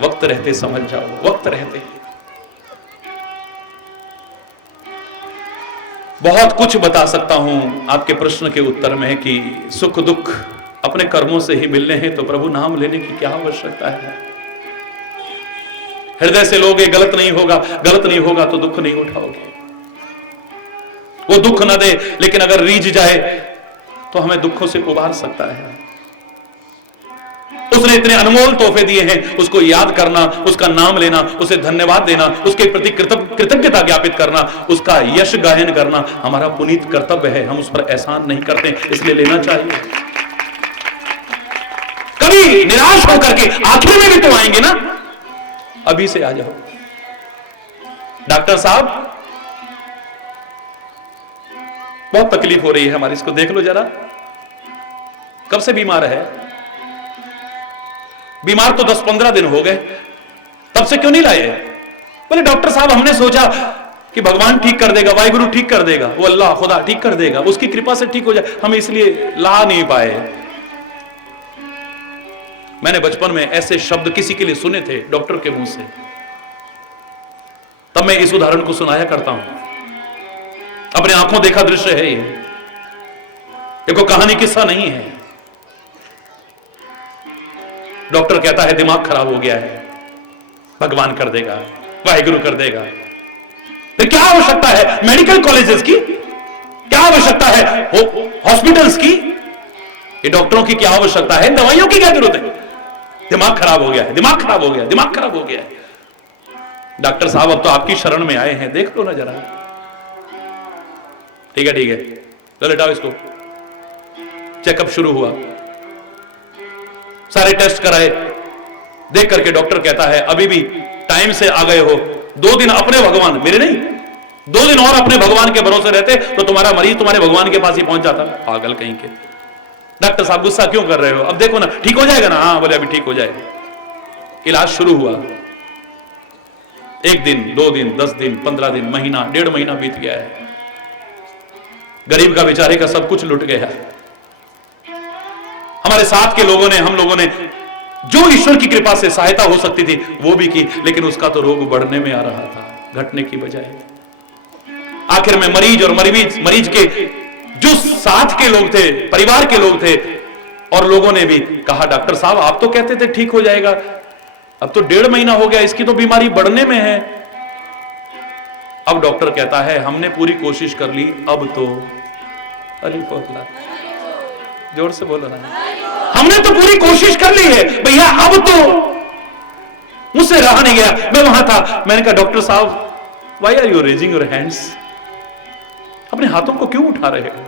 वक्त रहते समझ जाओ, वक्त रहते। बहुत कुछ बता सकता हूं आपके प्रश्न के उत्तर में कि सुख दुख अपने कर्मों से ही मिलने हैं, तो प्रभु नाम लेने की क्या आवश्यकता है। हृदय से लोगे, गलत नहीं होगा, गलत नहीं होगा तो दुख नहीं उठाओगे। वो दुख न दे, लेकिन अगर रीझ जाए तो हमें दुखों से उबार सकता है। उसने इतने अनमोल तोहफे दिए हैं, उसको याद करना, उसका नाम लेना, उसे धन्यवाद देना, उसके प्रति कृतज्ञता ज्ञापित करना, उसका यश गायन करना हमारा पुनीत कर्तव्य है। हम उस पर एहसान नहीं करते, इसलिए लेना चाहिए। कभी निराश होकर के आखिर में भी तो आएंगे ना। अभी से आ जाओ। डॉक्टर साहब बहुत तकलीफ हो रही है हमारी, इसको देख लो जरा। कब से बीमार है? बीमार तो 10-15 दिन हो गए, तब से क्यों नहीं लाए? बोले डॉक्टर साहब हमने सोचा कि भगवान ठीक कर देगा, वाहिगुरु ठीक कर देगा, वो अल्लाह खुदा ठीक कर देगा, उसकी कृपा से ठीक हो जाए, हम इसलिए ला नहीं पाए। मैंने बचपन में ऐसे शब्द किसी के लिए सुने थे डॉक्टर के मुंह से, तब मैं इस उदाहरण को सुनाया करता हूं। अपने आंखों देखा दृश्य है ये कोई कहानी किस्सा नहीं है। डॉक्टर कहता है दिमाग खराब हो गया है, भगवान कर देगा, वाहिगुरु कर देगा। फिर क्या आवश्यकता है मेडिकल कॉलेजेस की? क्या आवश्यकता है हॉस्पिटल्स की? ये डॉक्टरों की क्या आवश्यकता है? दवाइयों की क्या जरूरत है? दिमाग खराब हो गया है, दिमाग खराब हो गया है, दिमाग खराब हो गया है। डॉक्टर साहब अब तो आपकी शरण में आए हैं, देख लो ना जरा। ठीक है ठीक है, लो लेटाओ इसको। चेकअप शुरू हुआ, सारे टेस्ट कराए, देख करके डॉक्टर कहता है अभी भी टाइम से आ गए हो, 2 दिन अपने भगवान, मेरे नहीं, 2 दिन और अपने भगवान के भरोसे रहते तो तुम्हारा मरीज तुम्हारे भगवान के पास ही पहुंच जाता। पागल कहीं के। डॉक्टर साहब गुस्सा क्यों कर रहे हो? अब देखो ना, ठीक हो जाएगा ना? हाँ बोले अभी ठीक हो जाएगा। इलाज शुरू हुआ, 1 दिन 2 दिन 10 दिन 15 दिन, महीना 1.5 महीना बीत गया है। गरीब का बेचारे का सब कुछ लुट गया है। हमारे साथ के लोगों ने, हम लोगों ने जो ईश्वर की कृपा से सहायता हो सकती थी वो भी की, लेकिन उसका तो रोग बढ़ने में आ रहा था, घटने की बजाय। आखिर में मरीज और मरीज के जो साथ के लोग थे, परिवार के लोग थे, और लोगों ने भी कहा डॉक्टर साहब आप तो कहते थे ठीक हो जाएगा, अब तो 1.5 महीना हो गया, इसकी तो बीमारी बढ़ने में है। अब डॉक्टर कहता है हमने पूरी कोशिश कर ली, अब तो अरे बोला, जोर से बोलो ना, हमने तो पूरी कोशिश कर ली है भैया, अब तो मुझसे रहा नहीं गया। मैं वहां था, मैंने कहा डॉक्टर साहब why are you raising your hands? अपने हाथों को क्यों उठा रहे हो?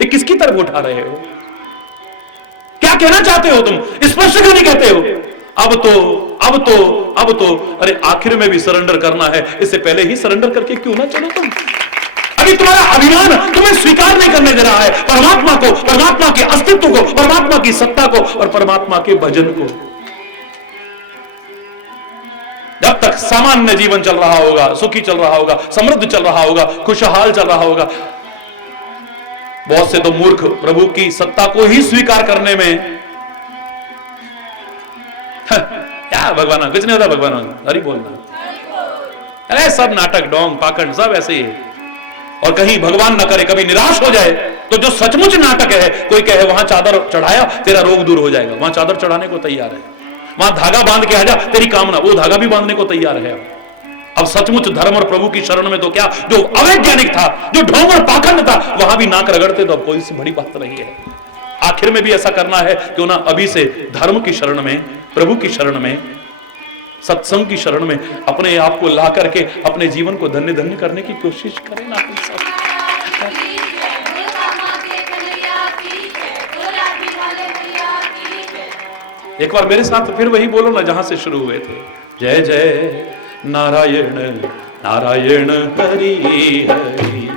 ये किसकी तरफ उठा रहे हो? क्या कहना चाहते हो तुम? स्पष्ट क्यों नहीं कहते हो? अब तो अरे आखिर में भी सरेंडर करना है, इससे पहले ही सरेंडर करके क्यों ना चलो तुम। अभी तुम्हारा अभिमान तुम्हें स्वीकार नहीं करने दे रहा है परमात्मा को, परमात्मा के अस्तित्व को, परमात्मा की सत्ता को और परमात्मा के भजन को। जब तक सामान्य जीवन चल रहा होगा, सुखी चल रहा होगा, समृद्ध चल रहा होगा, खुशहाल चल रहा होगा, बहुत से तो मूर्ख प्रभु की सत्ता को ही स्वीकार करने में क्या भगवान कुछ नहीं होता, भगवान हरि बोलना, अरे सब नाटक डोंग पाखंड सब ऐसे ही है। और कहीं भगवान न करे कभी निराश हो जाए तो जो सचमुच नाटक है, कोई कहे वहां चादर चढ़ाया तेरा रोग दूर हो जाएगा, वहां चादर चढ़ाने को तैयार है, वहां धागा बांध के आ जा तेरी कामना, वो धागा भी बांधने को तैयार है। अब सचमुच धर्म और प्रभु की शरण में तो क्या, जो अवैज्ञानिक था, जो ढोंग और पाखंड था, वहां भी नाक रगड़ते तो अब कोई सी बड़ी बात नहीं है। आखिर में भी ऐसा करना है, क्यों ना अभी से धर्म की शरण में, प्रभु की शरण में, सत्संग की शरण में अपने आप को ला करके अपने जीवन को धन्य धन्य करने की कोशिश करें ना। एक बार मेरे साथ फिर वही बोलो ना जहां से शुरू हुए थे, जय जय नारायण नारायण हरि हरि,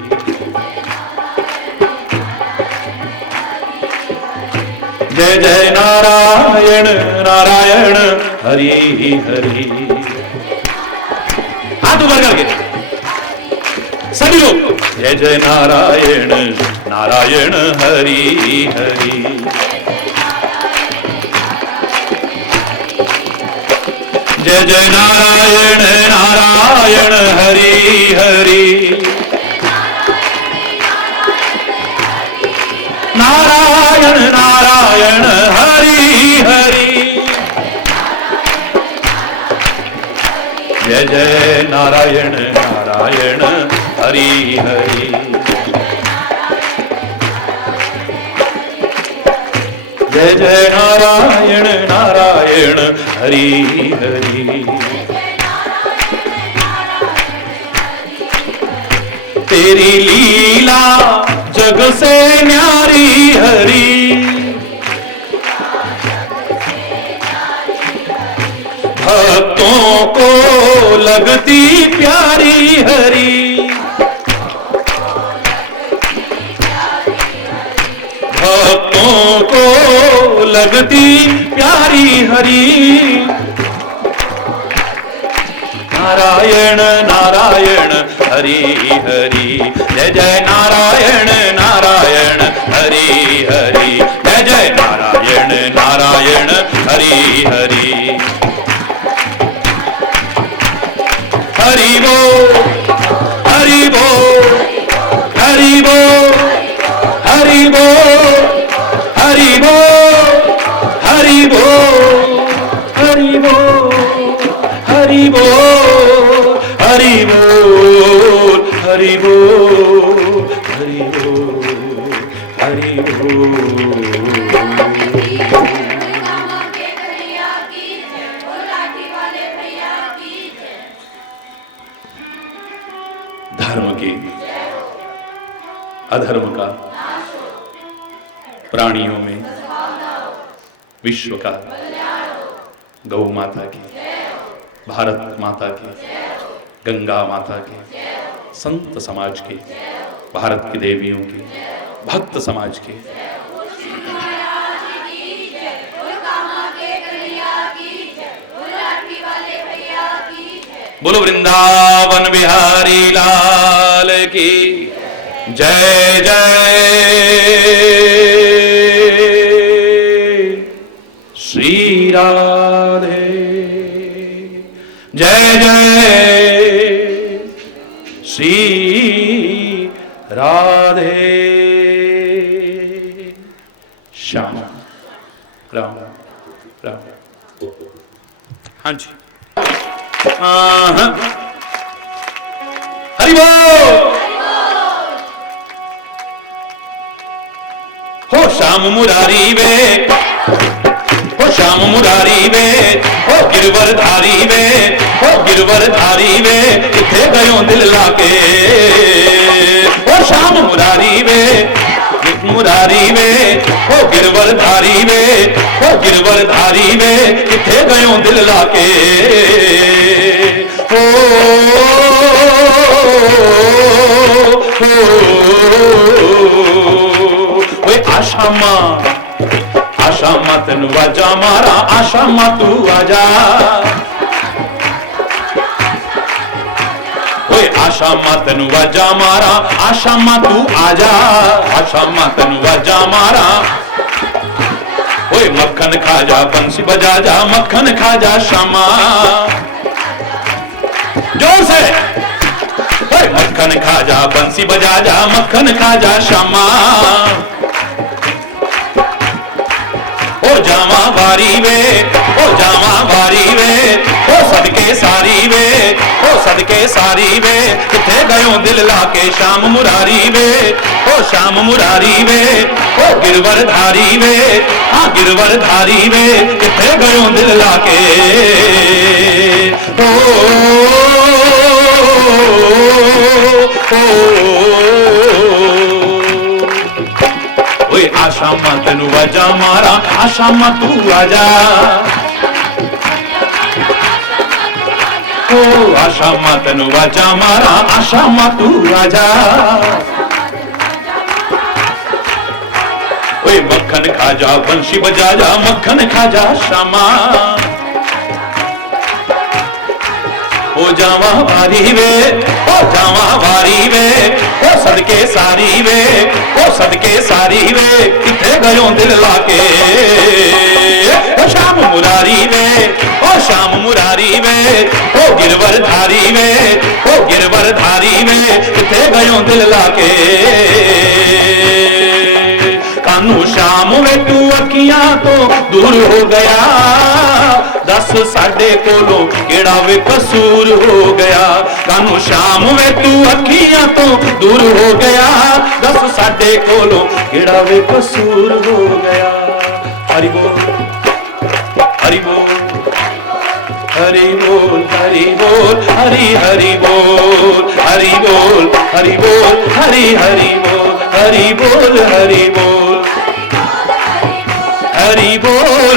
जय जय नारायण नारायण हरि हरि। हाथ ऊपर करके सभी लोग, जय जय नारायण नारायण हरि हरि, जय जय नारायण नारायण हरि हरि, नारायण नारायण हरि हरि, जय जय नारायण नारायण हरि हरि, जय जय नारायण नारायण हरि हरि। तेरी लीला जग से न्यारी हरि, भक्तों को लगती प्यारी हरि, भक्तों को लगती प्यारी हरि, नारायण नारायण हरि हरि, जय जय नारायण नारायण हरि हरि, जय जय नारायण नारायण हरि हरि, हरि बोल हरि बोल हरि बोल हरि बोल हरि बोल हरि बोल हरि बोल हरि बोल हरि बोल हरि बोल हरि बोल हरि बोल। धर्म की अधर्म का, प्राणियों में विश्व का, गौ माता की, भारत माता की, गंगा माता की, संत समाज की, भारत की देवियों की, भक्त समाज की, बोलो वृंदावन बिहारी लाल की जय जय श्री राधे, जय जय श्री राधे। श्याम राम राम। हाँ जी, हरि बोल। हो श्याम मुरारी वे, हो श्याम मुरारी वे, हो गिरवर धारी वे, हो गिरवर धारी वे, किथे गयो दिल लाके। हो श्याम मुरारी वे, मुरारी वे, ओ गिरवरधारी वे, ओ गिरवरधारी वे, किथे गयो दिल लाके। ओ आशा मां तेन वाजा मारा, आशा मां तू आजा। आशा मां तेन वाजा मारा, आशा मां तू आजा, आशा मां तेन वाजा मारा। ओए मक्खन खा जा बंसी बजा जा, मक्खन खा जा श्यामा। जोर से ओए मक्खन खा जा बंसी बजा जा, मक्खन खा जा श्यामा। ओ जावा वारी वे, ओ जावा वारी वे, ओ सदके सारी वे, ओ सदके सारी वे, किथे गयो दिल लाके श्याम मुरारी वे, ओ श्याम मुरारी वे, ओ गिरवरधारी वे, हाँ गिरवरधारी वे, किथे गयो दिल लाके। आशा मां तेन वाजा मारा, आशा मां तू आजा। ओ आशा मां तेन वाजा मारा, आशा मां तू आजा। ओए मक्खन खा जा बंशी बजा जा, मक्खन खा जा श्यामा। ओ जावा वारी वे, ओ जावा वारी वे, ओ सदके सारी वे, ओ सदके सारी वे, किथे गयो दिल लाके। ओ श्याम मुरारी वे, ओ श्याम मुरारी वे, ओ गिरवरधारी वे, ओ गिरवरधारी वे, किथे गयो दिल लाके। कानू श्याम वे तू अखियां तो दूर हो गया, दस साडे कोलों केड़ा वे कसूर हो गया। कानू श्याम वे तू अखियां तो दूर हो गया, दस साडे कोलों केड़ा वे कसूर हो गया। हरि बोल हरि बोल हरि बोल हरि बोल, हरि हरि बोल हरि बोल हरि बोल, हरि हरि बोल हरि बोल हरि बोल हरि बोल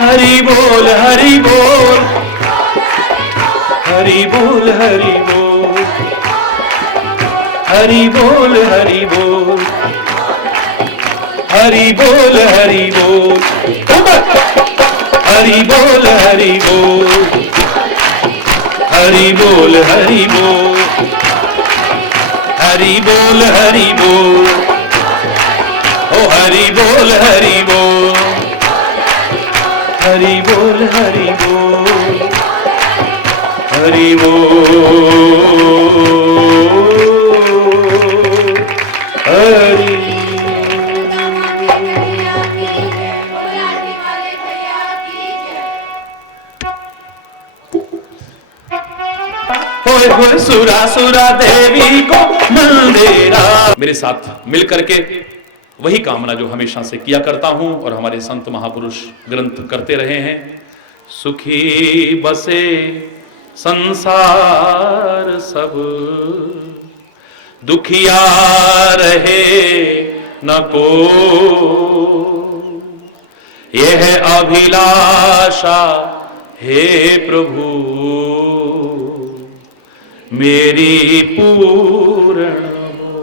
हरि बोल हरि बोल हरि बोल हरि बोल हरि बोल हरि बोल हरि बोल हरि बोल हरि बोल हरि बोल हरि बोल हरि बोल हरि बोल हरि बोल हरि बोल, ओ हरि बोल हरि बोल हरि बोल हरि बोल हरि बोल हरि। होए सुरा सुरा देवी को मंदिरा। मेरे साथ मिल करके वही कामना जो हमेशा से किया करता हूं और हमारे संत महापुरुष ग्रंथ करते रहे हैं। सुखी बसे संसार सब, दुखिया रहे न को, यह अभिलाषा हे प्रभु मेरी पूर्ण हो।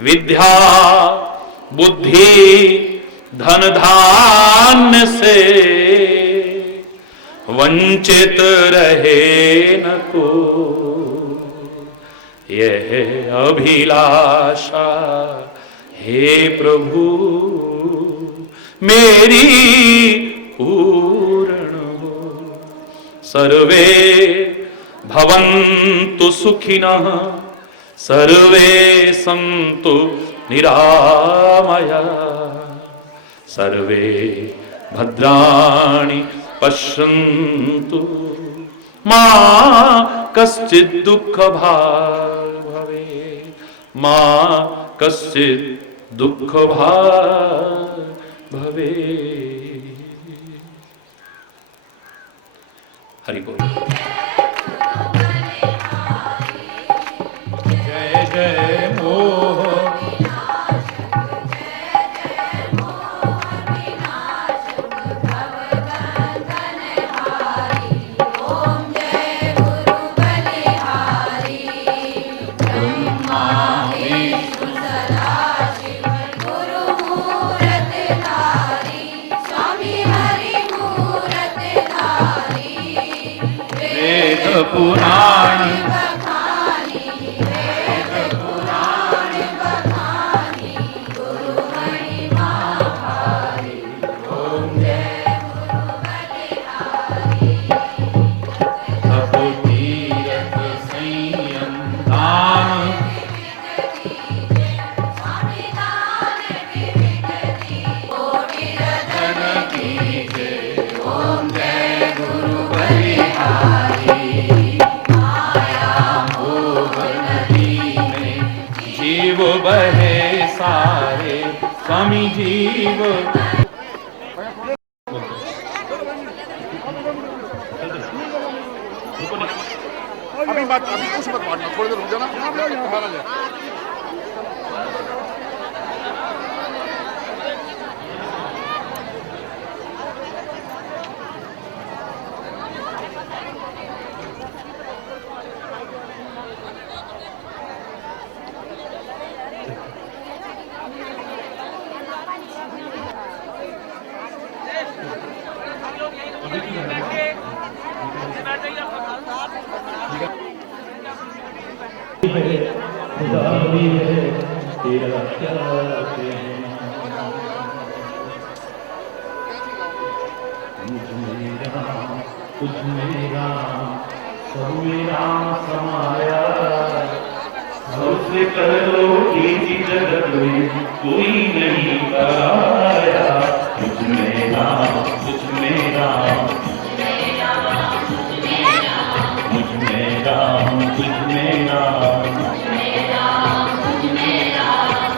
विद्या बुद्धि धन धान्य से वंचित रहे न को, यह अभिलाषा हे प्रभु मेरी पूर्ण हो। सर्वे भवन्तु सुखिनः सर्वे सन्तु निरामया, सर्वे भद्राणि पश्यन्तु मा कश्चित् दुःख भाग् भवेत्, मा कश्चित् दुःख भाग् भवेत्। हरि बोल। जय जय मोह पुराण जीव बहे सारे स्वामी जीव अभी कुछ मत काटना, थोड़ी देर रुक जाना। खुदा भी है तेरा क्या कहना, मुझ मेरा तुझ मेरा सब मेरा समाया, सबसे कर लो एक जगत में कोई नहीं कराया। तुझ मेरा तुझ मेरा तुझ मेरा तुझ मेरा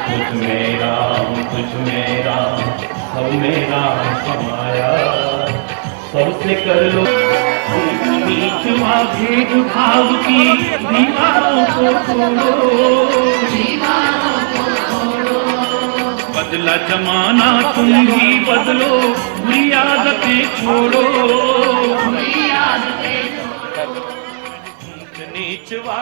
तुझ मेरा तुझ मेरा सब मेरा समाया, सबसे कर लो बीचवा भेद भाव की दीवारों को तोड़ो, बदला जमाना तुम भी बदलो, बुरी आदतें छोड़ो, नीचवा